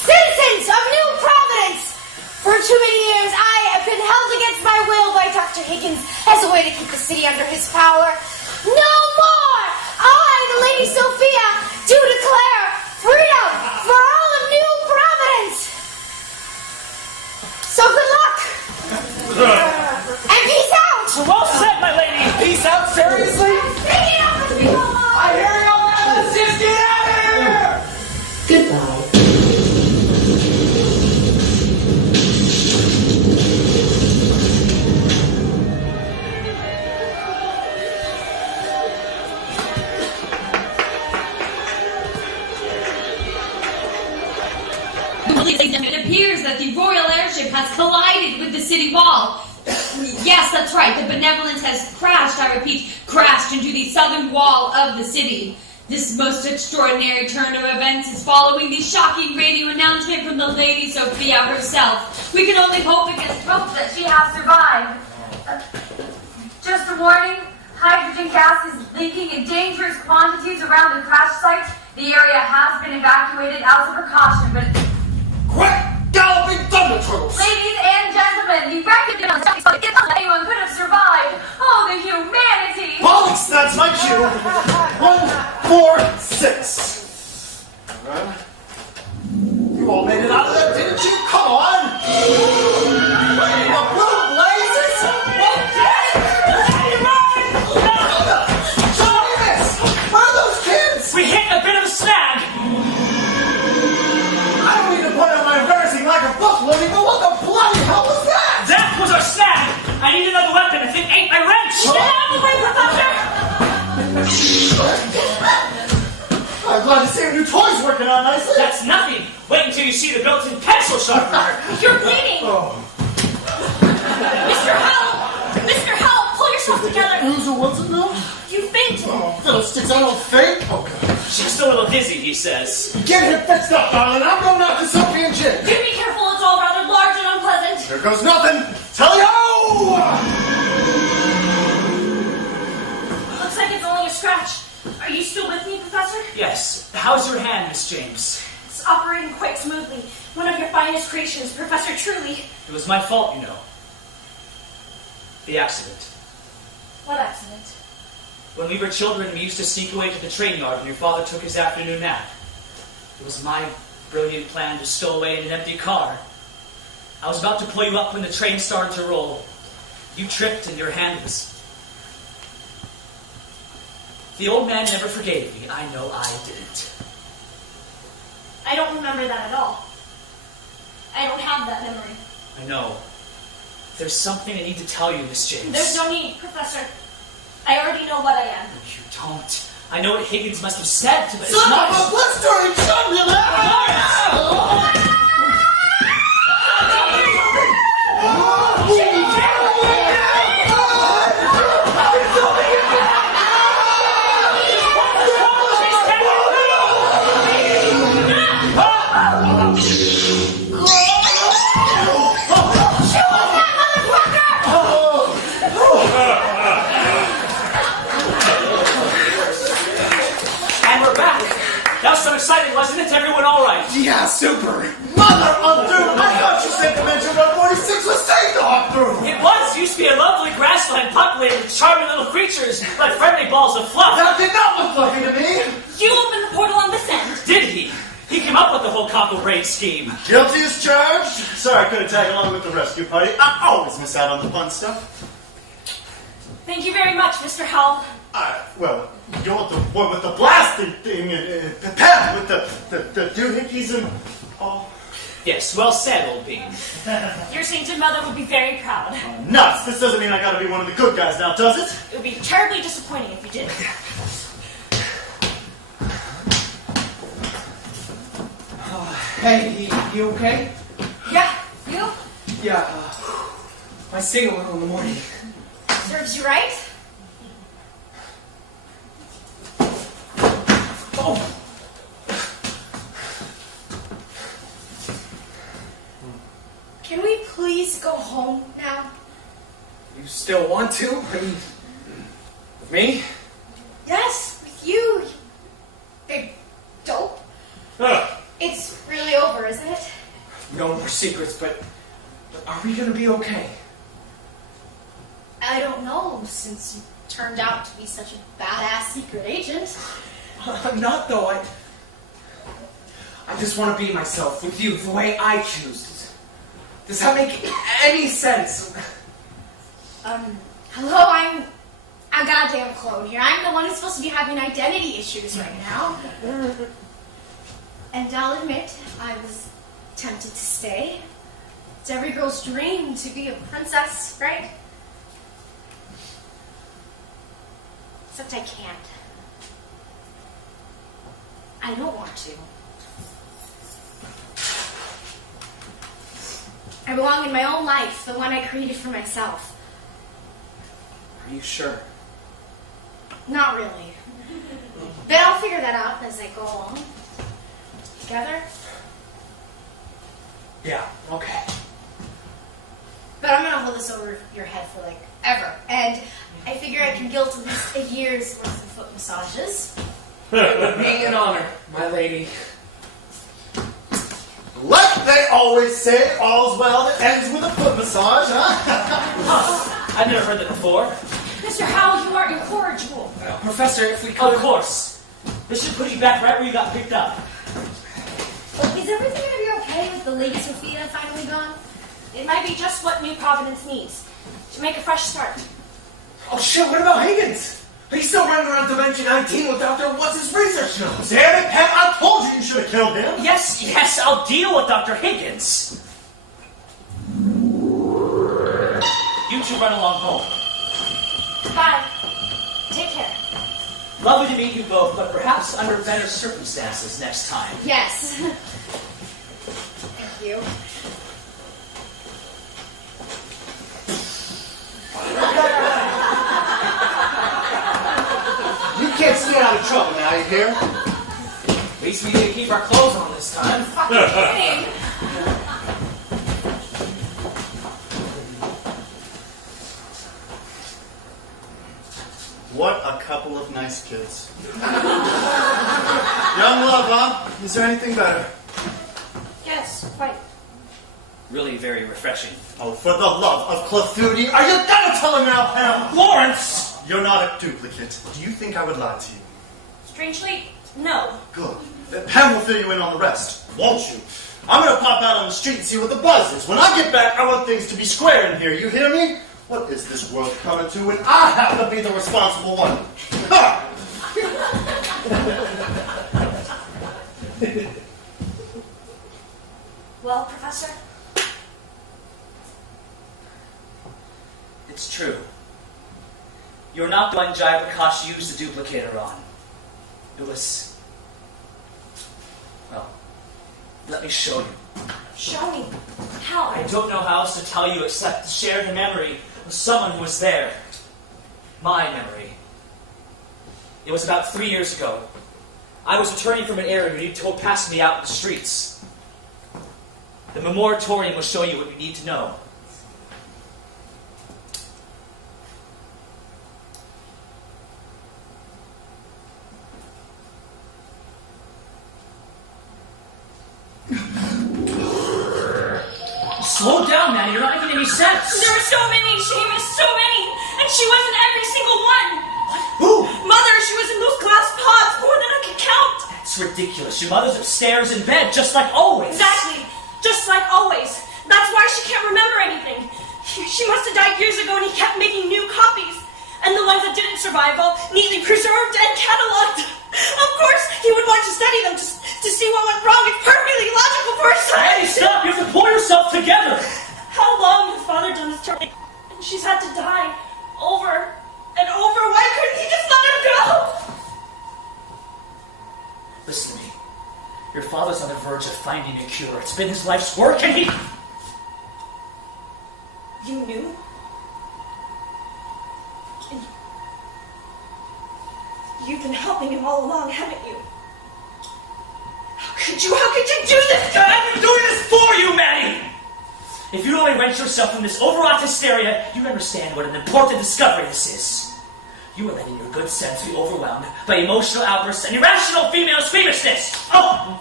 Citizens of New Providence! For too many years, I have been held against my will by Dr. Higgins as a way to keep the city under his power. No more! I, the Lady Sophia, do declare freedom for all of New Providence! So good luck! And peace out! Well said, my lady. Peace out, seriously? I hear you all right. Let's just get out of here! Goodbye. It appears that the royal airship has collided with the city wall. Yes, that's right. The Benevolence has crashed, I repeat, crashed into the southern wall of the city. This most extraordinary turn of events is following the shocking radio announcement from the Lady Sophia herself. We can only hope against hope that she has survived. Just a warning, hydrogen gas is leaking in dangerous quantities around the crash site. The area has been evacuated as a precaution, but... Quick! Galloping thunder turtles! Ladies and gentlemen, the wreckage on the site, if anyone could have survived. Oh, the humanity! Bollocks, that's my cue. 1, 4, 6. Alright. You all made it out of there, didn't you? Come on! The blue blazes! Okay! Hey, run! Johnny, miss! Where are those kids? We hit a bit of a snag! I don't mean to point out my embarrassing lack of book learning, but what the bloody hell was that? That was our snag! I need another weapon if it ain't my wrench! Get out of the way, Professor! I'm glad to see your new toy's working out nicely. That's nothing! Wait until you see the built-in pencil sharpener! You're bleeding! Oh. Mr. Howell! Mr. Howell, pull yourself together! What's it now? You fainted! Oh, fiddlesticks, I don't faint. Oh, God. She's a little dizzy, he says. Get him fixed up, darling. I'm going out to Sophie and Jim. Do be careful, it's all rather large and unpleasant. There goes nothing. Tell yo! Looks like it's only a scratch. Are you still with me, Professor? Yes. How's your hand, Miss James? It's operating quite smoothly. One of your finest creations, Professor Truly. It was my fault, you know. The accident. What accident? When we were children, we used to sneak away to the train yard when your father took his afternoon nap. It was my brilliant plan to stow away in an empty car. I was about to pull you up when the train started to roll. You tripped and your hand was... The old man never forgave me. I know I didn't. I don't remember that at all. I don't have that memory. I know. There's something I need to tell you, Miss James. There's no need, Professor. I already know what I am. You don't. I know what Higgins must have said to me. Son of a blistering exciting, wasn't it? Everyone all right? Yeah, super. Mother of doom! I thought you said Dimension 146 was safe to hop through. It was. Used to be a lovely grassland puckling with charming little creatures like friendly balls of fluff. That did not look fluffy to me. You opened the portal on this end. Did he? He came up with the whole cockle braid scheme. Guilty as charged. Sorry I couldn't tag along with the rescue party. I always miss out on the fun stuff. Thank you very much, Mr. Howell. Well, you're the one with the blasting thing, and Pep with the doohickeys and all. Yes, well said, old bean. Your sainted mother would be very proud. Nuts! This doesn't mean I gotta be one of the good guys now, does it? It would be terribly disappointing if you did. Hey, you okay? Yeah, you? Yeah, I sing a little in the morning. Serves you right? Oh! Can we please go home now? You still want to? I mean, with me? Yes, with you, big dope. It's really over, isn't it? No more secrets, but are we gonna be okay? I don't know, since you turned out to be such a badass secret agent. I'm not, though. I just want to be myself with you the way I choose. Does that make any sense? Hello, I'm a goddamn clone here. I'm the one who's supposed to be having identity issues right now. And I'll admit, I was tempted to stay. It's every girl's dream to be a princess, right? Except I can't. I don't want to. I belong in my own life, the one I created for myself. Are you sure? Not really. But I'll figure that out as I go along. Together? Yeah, okay. But I'm gonna hold this over your head for like ever. And I figure I can guilt at least a year's worth of foot massages. It would be an honor, my lady. Like they always say, all's well that ends with a foot massage, huh? I've never heard that before. Mr. Howell, you are incorrigible. Professor, if we could... Of course. This should put you back right where you got picked up. Is everything gonna be okay with the Lady Sophia finally gone? It might be just what New Providence needs to make a fresh start. Oh shit, what about Higgins? He's still running around Dimension 19 with Dr. What's-His research notes. Damn it, Pep, I told you should have killed him. Yes, I'll deal with Dr. Higgins. You two run along home. Bye. Take care. Lovely to meet you both, but perhaps under better circumstances next time. Yes. Thank you. You can't stay out of trouble now, you hear? At least we need to keep our clothes on this time. Fucking kidding. What a couple of nice kids. Young love, huh? Is there anything better? Yes, quite. Really very refreshing. Oh, for the love of Clafouti, are you gonna tell him now, Pam? Lawrence! You're not a duplicate. Do you think I would lie to you? Strangely, no. Good. Pam will fill you in on the rest, won't you? I'm gonna pop out on the street and see what the buzz is. When I get back, I want things to be square in here. You hear me? What is this world coming to when I have to be the responsible one? Ha! Well, Professor? It's true. You're not the one Jai Prakash used the duplicator on. It was... Well, let me show you. Show me. How? I don't know how else to tell you except to share the memory of someone who was there. My memory. It was about 3 years ago. I was returning from an errand when you told passed me out in the streets. The memoritorium will show you what you need to know. Slow down, man. You're not making any sense. There were so many, Seamus, so many. And she wasn't every single one. What? Who? Mother, she was in those glass pods, more than I could count. That's ridiculous. Your mother's upstairs in bed, just like always. Exactly. Just like always. That's why she can't remember anything. She must have died years ago and he kept making new copies. And the ones that didn't survive, all neatly preserved and cataloged. Of course, he would want to study them to see what went wrong. It's perfectly logical for a scientist. Hey, stop! You have to pull yourself together. How long has Father done this turning? And she's had to die over and over. Why couldn't he just let her go? Listen to me. Your father's on the verge of finding a cure. It's been his life's work, and he... You knew? You've been helping him all along, haven't you? How could you do this to him? I've been doing this for you, Maggie! If you'd only wrench yourself from this overwrought hysteria, you'd understand what an important discovery this is. You are letting your good sense be overwhelmed by emotional outbursts and irrational female squeamishness. Oh!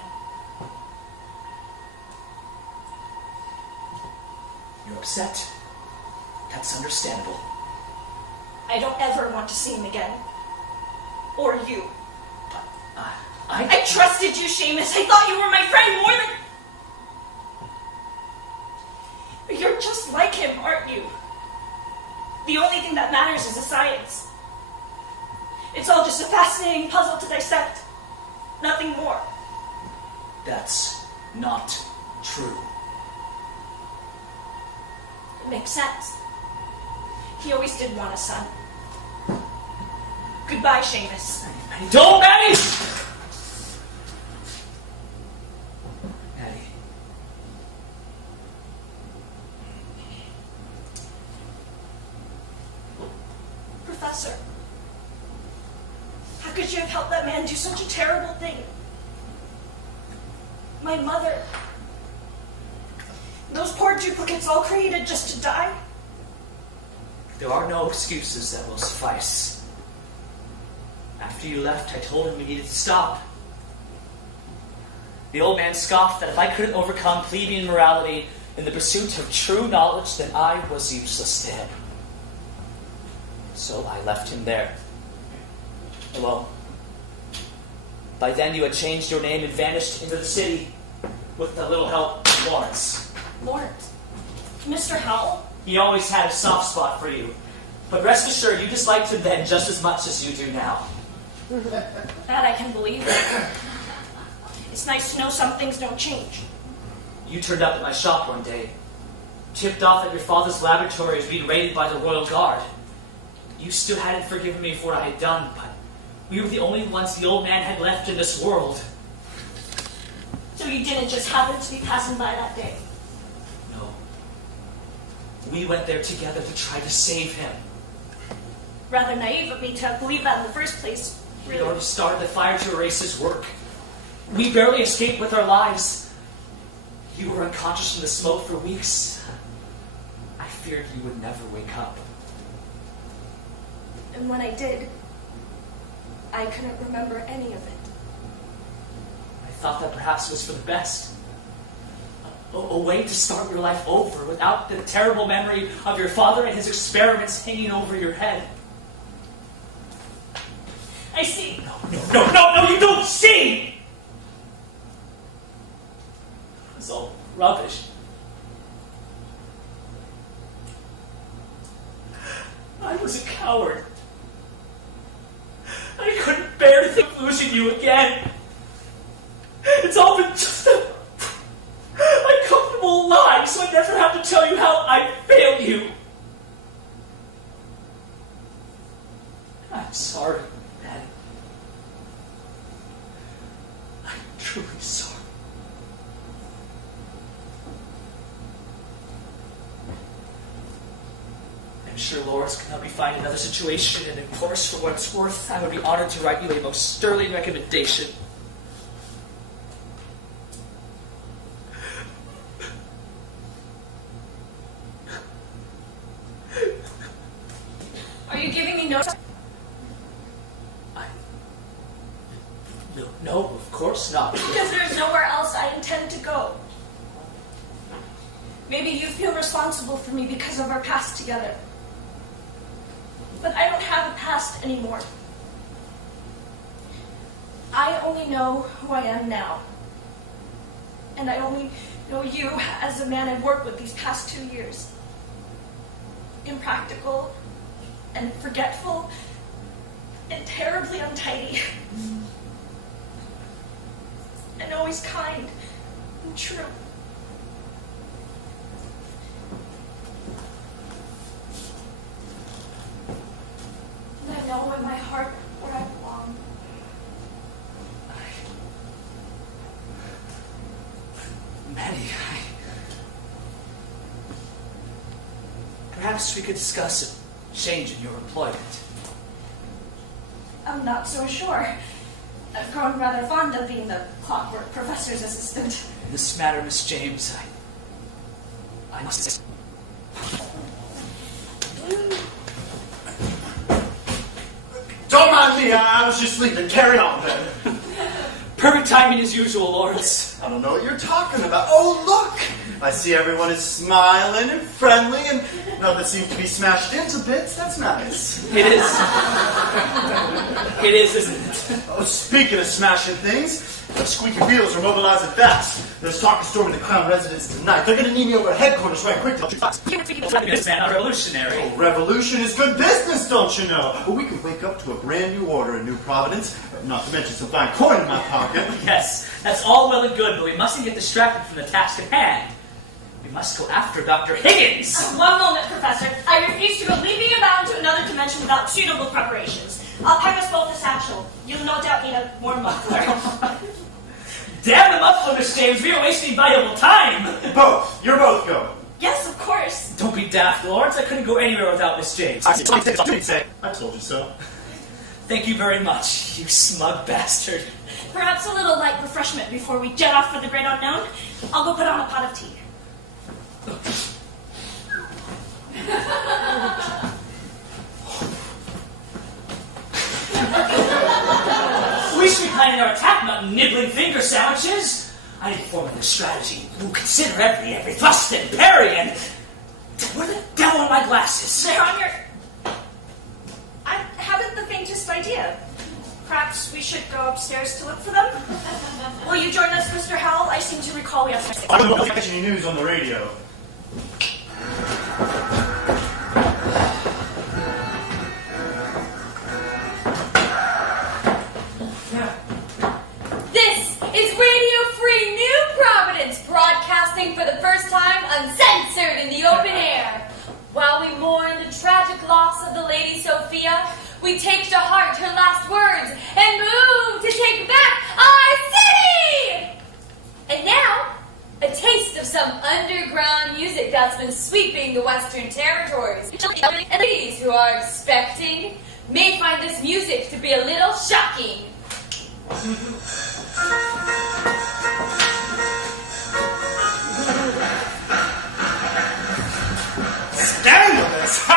You're upset. That's understandable. I don't ever want to see him again. Or you. I trusted you, Seamus. I thought you were my friend more than... But you're just like him, aren't you? The only thing that matters is the science. It's all just a fascinating puzzle to dissect. Nothing more. That's not true. It makes sense. He always did want a son. Goodbye, Seamus. Don't, Maddie! Maddie. could you have helped that man do such a terrible thing? My mother. Those poor duplicates all created just to die? There are no excuses that will suffice. After you left, I told him we needed to stop. The old man scoffed that if I couldn't overcome plebeian morality in the pursuit of true knowledge, then I was useless to him. So I left him there, alone. By then you had changed your name and vanished into the city with a little help from Lawrence. Lawrence? Mr. Howell? He always had a soft spot for you. But rest assured, you disliked him then just as much as you do now. That I can believe. It's nice to know some things don't change. You turned up at my shop one day, tipped off that your father's laboratory was being raided by the Royal Guard. You still hadn't forgiven me for what I had done, but we were the only ones the old man had left in this world. So you didn't just happen to be passing by that day? No. We went there together to try to save him. Rather naive of me to have believed that in the first place. We already started the fire to erase his work. We barely escaped with our lives. You were unconscious in the smoke for weeks. I feared you would never wake up. And when I did, I couldn't remember any of it. I thought that perhaps it was for the best. A way to start your life over without the terrible memory of your father and his experiments hanging over your head. I see. No, you don't see! It was all rubbish. I was a coward. I couldn't bear to think of losing you again. It's all been just a comfortable lie, so I never have to tell you how I failed you. I'm sorry, Maddie. I'm truly sorry. I'm sure Lawrence can help you find another situation, and of course, for what it's worth, I would be honored to write you a most sterling recommendation. Are you giving me no time? No, of course not. Because there's nowhere else I intend to go. Maybe you feel responsible for me because of our past together. But I don't have a past anymore. I only know who I am now. And I only know you as a man I've worked with these past 2 years. Impractical and forgetful and terribly untidy. And always kind and true. And I know in my heart where I belong. Maddie, perhaps we could discuss a change in your employment. I'm not so sure. I've grown rather fond of being the Clockwork Professor's assistant. In this matter, Miss James, I must say... Don't mind me, I was just sleeping. Carry on, then. Perfect timing as usual, Lawrence. I don't know what you're talking about. Oh, look! I see everyone is smiling and friendly, and none that seems to be smashed into bits. That's nice. It is. It is, isn't it? Oh, speaking of smashing things, the squeaky wheels are mobilizing fast. There's talk of storming the Crown residence tonight. They're going to need me over at headquarters right quickly. This man, a revolutionary. Oh, revolution is good business, don't you know? Well, we can wake up to a brand new order in New Providence, not to mention some fine coin in my pocket. Yes, that's all well and good, but we mustn't get distracted from the task at hand. We must go after Dr. Higgins. One moment, Professor. I refuse to go leaving you bound to another dimension without suitable preparations. I'll pack us both a satchel. You'll no doubt need a warm muffler. Damn the muffler, Miss James. We are wasting valuable time. Both. You're both going. Yes, of course. Don't be daft, Lawrence. I couldn't go anywhere without Miss James. I told you so. Thank you very much, you smug bastard. Perhaps a little light refreshment before we jet off for the great unknown? I'll go put on a pot of tea. We should be planning our attack, not nibbling finger sandwiches. I need to formulate a strategy. We'll consider every thrust and parry and... Where the devil are my glasses? They're on your... I haven't the faintest idea. Perhaps we should go upstairs to look for them? Will you join us, Mr. Howell? I seem to recall we have... I don't catch any news on the radio. This is Radio Free New Providence, broadcasting for the first time uncensored in the open air. While we mourn the tragic loss of the Lady Sophia, we take to heart her last words and move to take back our city! And now, a taste of some underground music that's been sweeping the Western Territories. And ladies who are expecting may find this music to be a little shocking. Scandalous!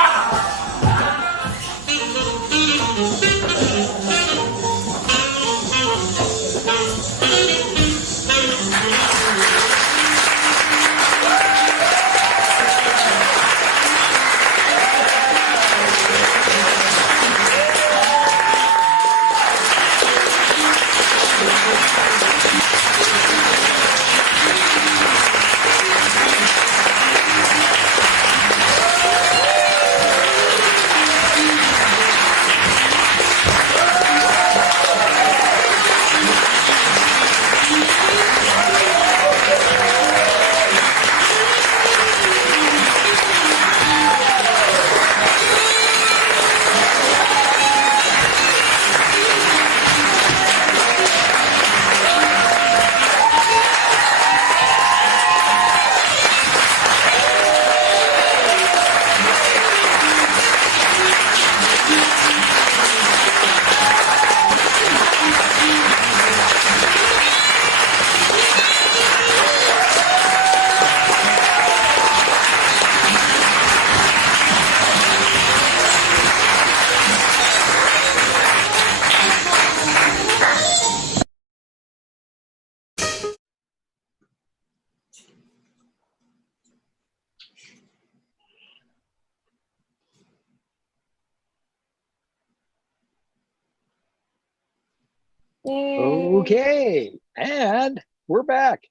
Okay, and we're back.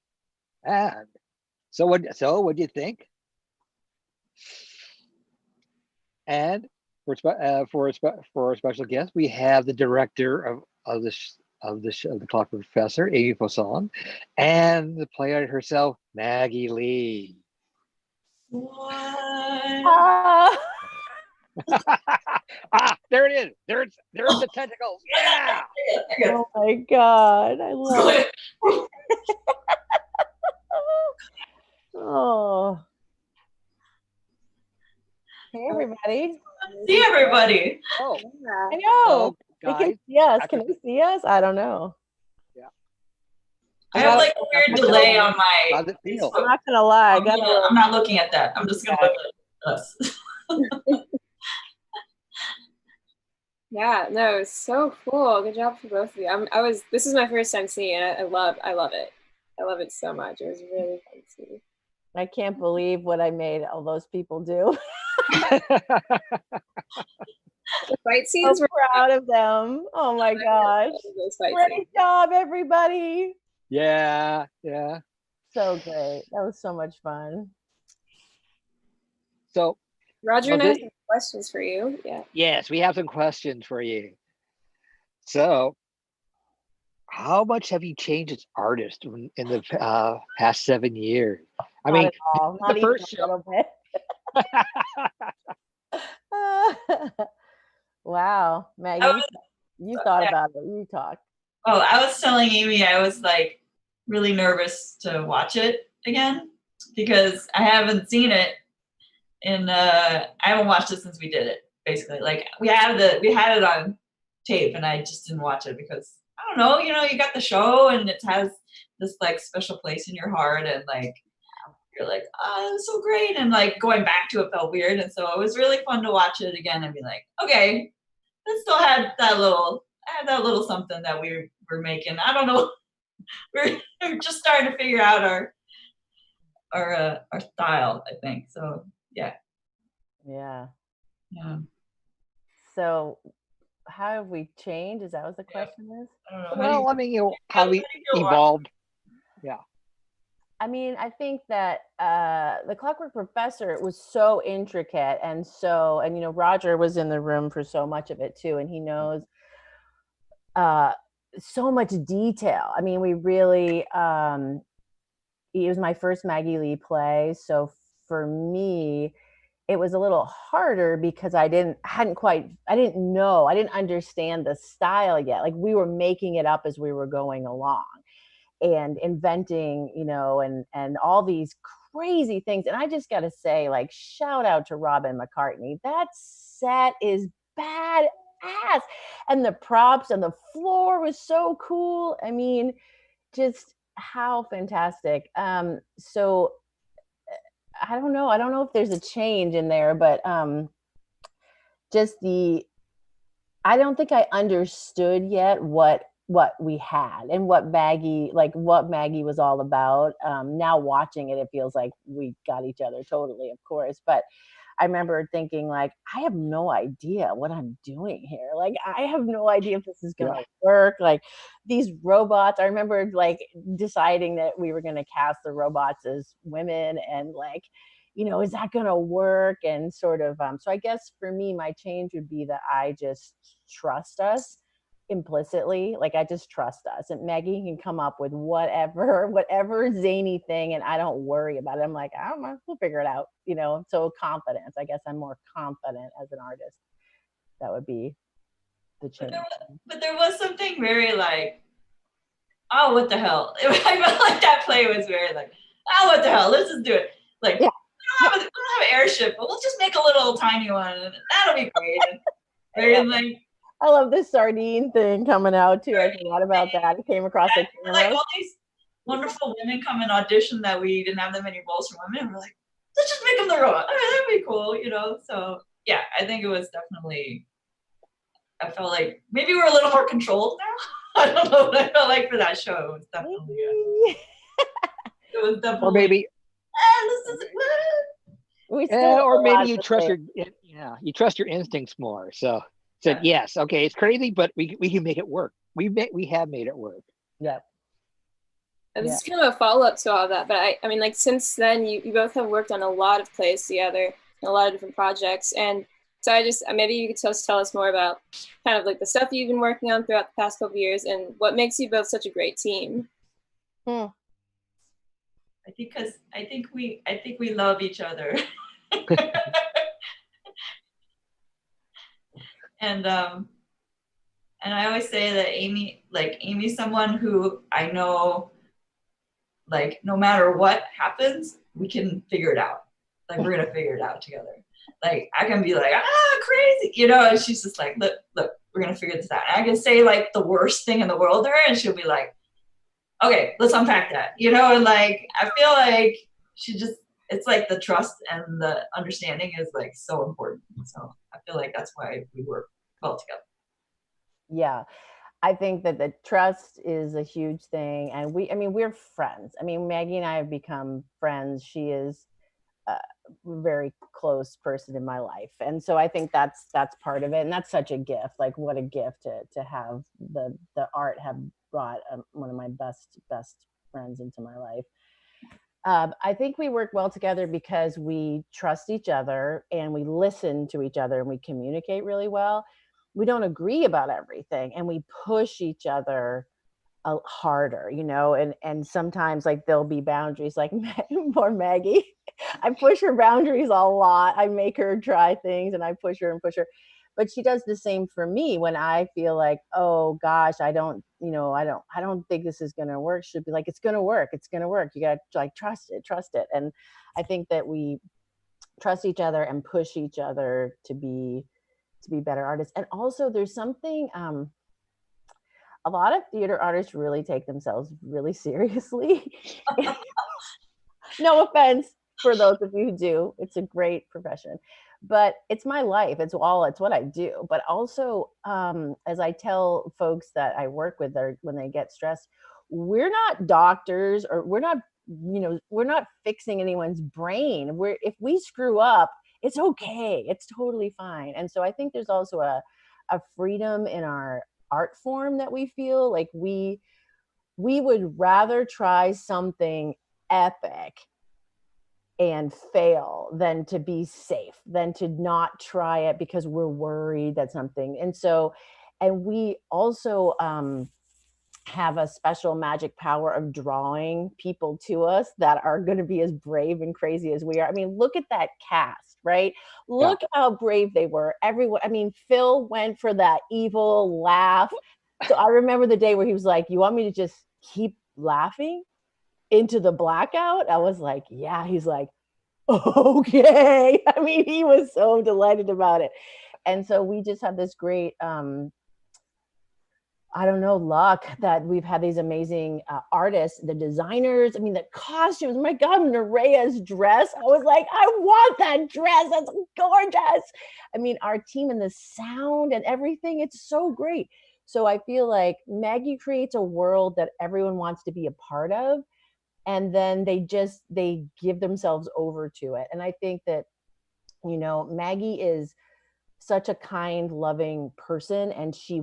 And so what do you think? And for our special guest, we have the director of the Clockwork Professor, Amy Poisson, and the playwright herself, Maggie Lee. What? There it is. There's the tentacles. Yeah. Oh my God, I love it. Oh. Hey everybody. See everybody. Oh. I know. Oh, they can see us. Can they see us? I don't know. Yeah. I have like a weird delay on my. How's it feel? I'm not gonna lie. I'm not looking at that. I'm just gonna look at us. Yeah, no, it's so cool. Good job for both of you. This is my first time seeing it. I love it. I love it so much. It was really fun to see. I can't believe what I made all those people do. The fight scenes so proud of them. Oh my gosh. Great job, everybody. Yeah. So great. That was so much fun. So Roger and I have some questions for you. Yeah. Yes, we have some questions for you. So, how much have you changed as artist in the past 7 years? I mean, not the first even a little bit. Wow, Maggie, you thought about it. You talked. Oh, I was telling Amy I was like really nervous to watch it again because I haven't seen it. And I haven't watched it since we did it. Basically, like we had it on tape, and I just didn't watch it because I don't know, you got the show and it has this like special place in your heart, and like you're like, oh, it was so great, and like going back to it felt weird, and so it was really fun to watch it again and be like, okay, it still had that little something that we were making. I don't know, we're just starting to figure out our style, I think. So yeah. So how have we changed? Is that what the question is? Well, I mean, how we evolved. Yeah. I mean, I think that the Clockwork Professor was so intricate, and Roger was in the room for so much of it too, and he knows so much detail. I mean, we really, it was my first Maggie Lee play, so for me, it was a little harder because I didn't understand the style yet. Like, we were making it up as we were going along and inventing, and all these crazy things. And I just got to say, like, shout out to Robin McCartney. That set is badass. And the props and the floor was so cool. I mean, just how fantastic. So I don't know if there's a change in there, but I don't think I understood yet what we had and what Maggie was all about. Now watching it feels like we got each other totally, of course, but I remember thinking, like, I have no idea what I'm doing here. Like, I have no idea if this is going to work. Like, these robots, I remember like deciding that we were going to cast the robots as women, and like, is that going to work? And sort of, so I guess for me, my change would be that I just trust us implicitly. Like, I just trust us, and Maggie can come up with whatever zany thing, and I don't worry about it. I'm like, I don't know, we'll figure it out, so confidence. I guess I'm more confident as an artist. That would be the change. But there was something very like, oh, what the hell? I felt like that play was very like, oh, what the hell? Let's just do it. Like, we don't have an airship, but we'll just make a little tiny one, and that'll be great. Very like, I love this sardine thing coming out too. I forgot about that. It came across the camera. Like, all these wonderful women come and audition that we didn't have that many roles for women. We're like, let's just make them the robot. All right, that'd be cool, So yeah, I think it was definitely. I felt like maybe we're a little more controlled now. I don't know what I felt like for that show. It was definitely. It was definitely. Or maybe. Or maybe you trust you trust your instincts more. So. Said yes, okay, it's crazy, but we can make it work. We have made it work. Yeah. This is kind of a follow-up to all of that, but I mean, like, since then, you both have worked on a lot of plays together, and a lot of different projects, and so maybe you could just tell us more about kind of like the stuff you've been working on throughout the past couple of years, and what makes you both such a great team. I think we love each other. And I always say that Amy's someone who I know, like, no matter what happens, we can figure it out. Like, we're gonna figure it out together. Like, I can be like, crazy, and she's just like, look, we're gonna figure this out. And I can say like the worst thing in the world to her, and she'll be like, okay, let's unpack that, and like, I feel like it's like the trust and the understanding is like so important. So I feel like that's why we work well together. Yeah, I think that the trust is a huge thing, and we're friends. I mean, Maggie and I have become friends. She is a very close person in my life, and so I think that's part of it, and that's such a gift. Like, what a gift to have the art have brought one of my best friends into my life. I think we work well together because we trust each other and we listen to each other and we communicate really well. We don't agree about everything, and we push each other harder, and sometimes like there'll be boundaries, like poor Maggie. I push her boundaries a lot. I make her try things and I push her, but she does the same for me when I feel like, oh gosh, I don't think this is going to work. She'll be like, it's going to work. You got to like trust it. And I think that we trust each other and push each other to be to be better artists. And also there's something, a lot of theater artists really take themselves really seriously. No offense for those of you who do. It's a great profession, but it's my life. It's what I do. But also, as I tell folks that I work with, when they get stressed, we're not doctors, or we're not fixing anyone's brain. If we screw up, it's okay. It's totally fine. And so I think there's also a freedom in our art form that we feel like we would rather try something epic and fail than to be safe, than to not try it because we're worried that something. And we also have a special magic power of drawing people to us that are going to be as brave and crazy as we are. I mean, look at that cast, right? Look how brave they were. Everyone, I mean, Phil went for that evil laugh. So I remember the day where he was like, "You want me to just keep laughing into the blackout?" I was like, "Yeah." He's like, "Okay." I mean, he was so delighted about it. And so we just have this great, I don't know, luck that we've had these amazing artists, the designers. I mean, the costumes. My God, Nerea's dress. I was like, I want that dress. That's gorgeous. I mean, our team and the sound and everything. It's so great. So I feel like Maggie creates a world that everyone wants to be a part of. And then they give themselves over to it. And I think that, Maggie is such a kind, loving person, and she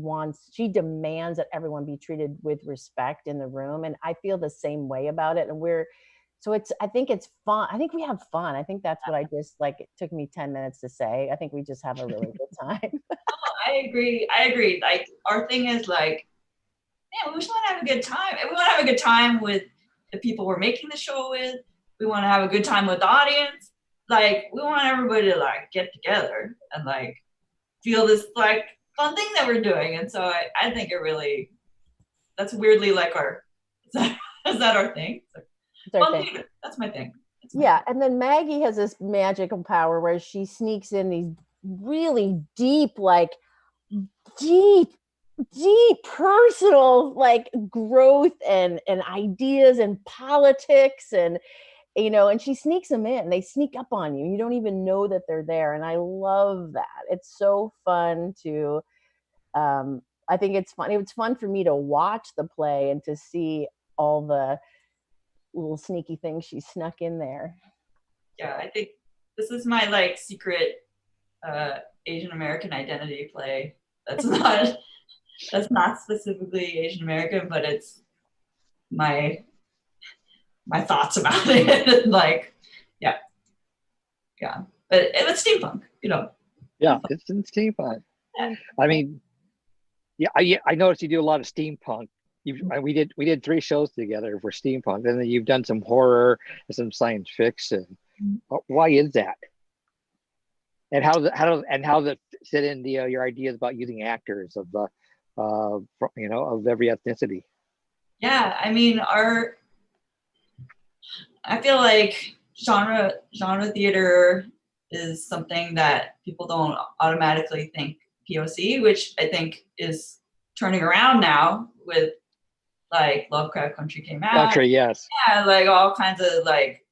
demands that everyone be treated with respect in the room. And I feel the same way about it. And I think it's fun. I think we have fun. I think that's what I just like. It took me 10 minutes to say. I think we just have a really good time. I agree. Like, our thing is like, man, we just want to have a good time. And we want to have a good time with the people we're making the show with. We want to have a good time with the audience. Like, we want everybody to like get together and like feel this like fun thing that we're doing. And so I think that's weirdly like is that our thing? Theater. That's my thing. And then Maggie has this magical power where she sneaks in these really deep personal like growth and ideas and politics and she sneaks them in. They sneak up on you. You don't even know that they're there. And I love that. It's so fun to, I think it's fun. It's fun for me to watch the play and to see all the little sneaky things she snuck in there. Yeah, I think this is my like secret Asian American identity play. That's not specifically Asian American, but it's my thoughts about it. Like, yeah. But it's steampunk, Yeah, it's in steampunk. Yeah. I mean, I noticed you do a lot of steampunk. We did 3 shows together for steampunk, and then you've done some horror and some science fiction. Why is that? And how does it fit in your ideas about using actors of every ethnicity? Yeah, I mean, I feel like genre theater is something that people don't automatically think POC, which I think is turning around now with like Lovecraft Country came out. Country, yes. Yeah, like all kinds of like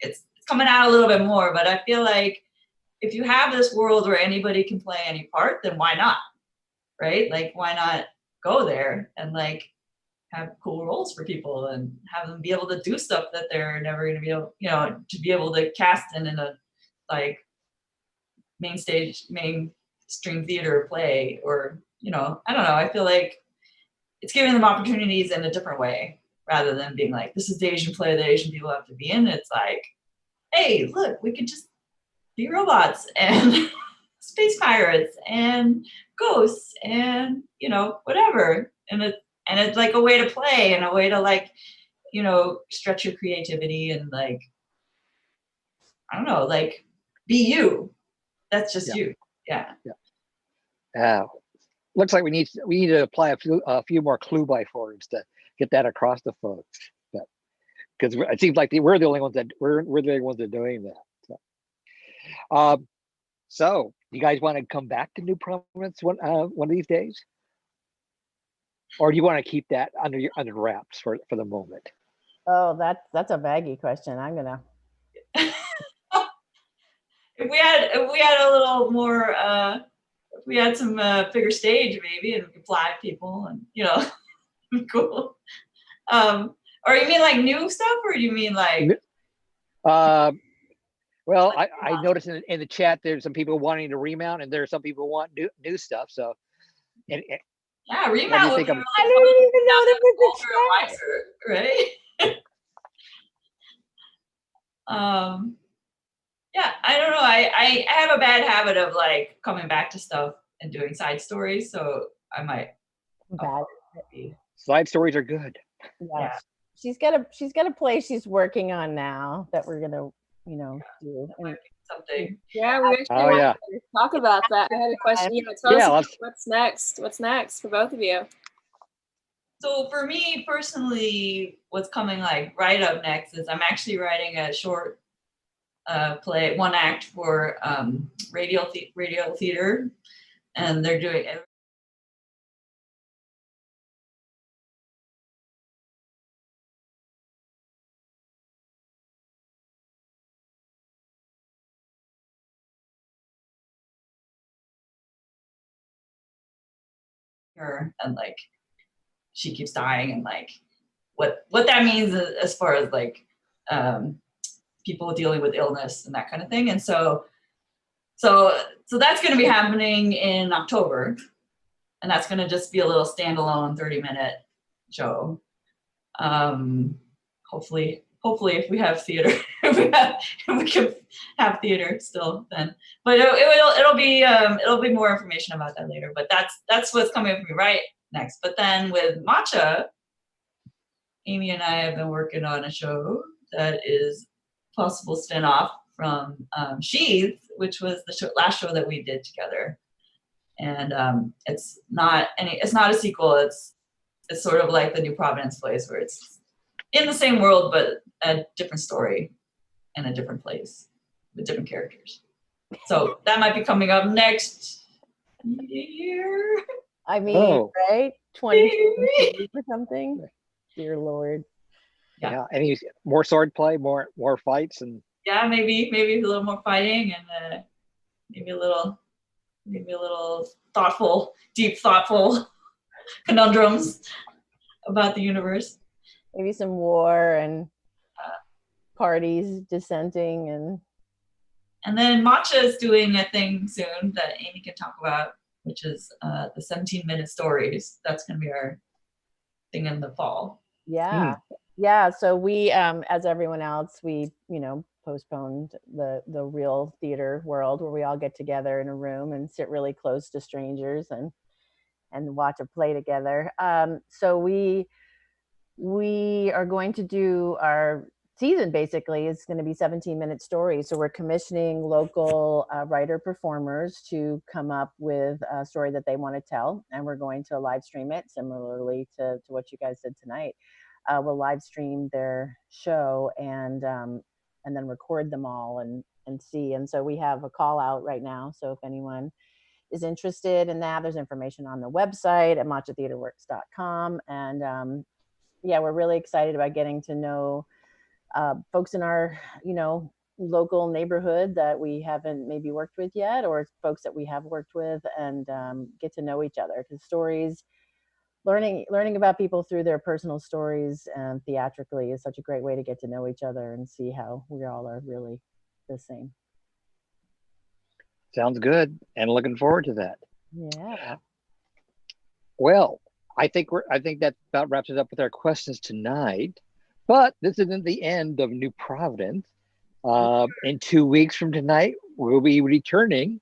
it's coming out a little bit more, but I feel like if you have this world where anybody can play any part, then why not? Right? Like, why not go there and like have cool roles for people and have them be able to do stuff that they're never going to be able, to be able to cast in a like mainstream theater play, or I don't know. I feel like it's giving them opportunities in a different way rather than being like, this is the Asian play that Asian people have to be in. It's like, hey, look, we could just be robots and space pirates and ghosts and whatever, and it's like a way to play and a way to like stretch your creativity and like, I don't know, like be you. That's just you. Yeah. Looks like we need to apply a few more clue by fours to get that across to folks, because it seems like we're the only ones that are doing that. So You guys want to come back to New Providence one of these days, or do you want to keep that under wraps for the moment? Oh, that's a Maggie question. I'm gonna. If we had a little more, if we had some bigger stage maybe, and we could fly people, and cool. Or you mean like new stuff, or you mean like? Well, I noticed in the chat there's some people wanting to remount, and there's some people want new stuff. So, yeah, remount would be really I didn't even know there was a chat, right? Yeah, I don't know. I have a bad habit of like coming back to stuff and doing side stories, so I might. Bad. Side stories are good. Yeah. She's got a play she's working on now that we're gonna do something. Yeah, we actually want to talk about that. I had a question. Tell us what's next. What's next for both of you? So for me personally, what's coming like right up next is I'm actually writing a short play, one act for radio theater, and they're doing it. And like she keeps dying, and like what that means as far as like people dealing with illness and that kind of thing. And so that's going to be happening in October, and that's going to just be a little standalone 30-minute show. Hopefully if we have theater, if we can have theater still then, but it'll be more information about that later. But that's what's coming up for me right next. But then with Matcha, Amy and I have been working on a show that is possible spin-off from Sheath, which was the last show that we did together. And it's not a sequel. It's sort of like the New Providence plays, where it's in the same world but a different story in a different place with different characters. So that might be coming up next year. I mean, right? 20 or something. Dear Lord. Yeah. Any more sword play, more fights, and yeah, maybe a little more fighting, and maybe a little deep thoughtful conundrums about the universe. Maybe some war and parties dissenting, and then Matcha is doing a thing soon that Amy can talk about, which is the 17-minute stories. That's going to be our thing in the fall. Yeah. Yeah. So we, as everyone else, we, postponed the real theater world where we all get together in a room and sit really close to strangers and watch a play together. So we are going to do our season, basically. It's going to be 17-minute stories. So we're commissioning local writer performers to come up with a story that they want to tell, and we're going to live stream it similarly to what you guys did tonight. We'll live stream their show and then record them all and see. And so we have a call out right now. So if anyone is interested in that, there's information on the website at matchatheaterworks.com. And we're really excited about getting to know folks in our, local neighborhood that we haven't maybe worked with yet, or folks that we have worked with, and get to know each other. Because stories, learning about people through their personal stories and theatrically is such a great way to get to know each other and see how we all are really the same. Sounds good, and looking forward to that. Yeah. Well, I think that about wraps it up with our questions tonight. But this isn't the end of New Providence. In 2 weeks from tonight, we'll be returning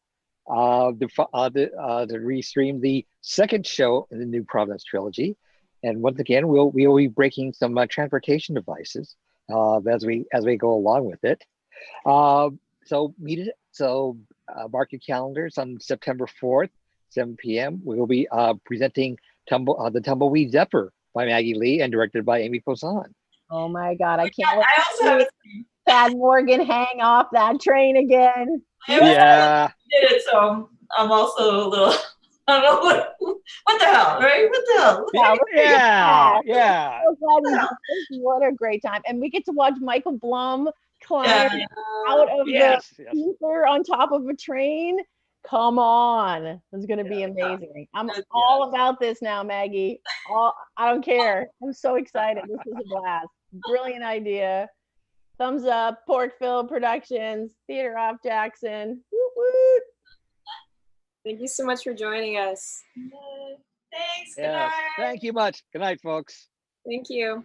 to restream the second show in the New Providence trilogy. And once again, we'll be breaking some transportation devices as we go along with it. So mark your calendars on September 4th, 7 p.m. We will be presenting the Tumbleweed Zephyr by Maggie Lee and directed by Amy Poisson. Oh my God, I can't wait to see Thad Morgan hang off that train again. Yeah. did it, so I'm also a little. I don't know what the hell, right? What the hell? Yeah. So glad we did this. What a great time. And we get to watch Michael Blum climb out of the ether on top of a train. Come on. It's going to be amazing. I'm all about this now, Maggie. I don't care. I'm so excited. This is a blast. Brilliant idea. Thumbs up. Porkville Productions, Theater Off Jackson. Woot woot. Thank you so much for joining us. Thanks. Good Yes. night. Thank you much. Good night, folks. Thank you.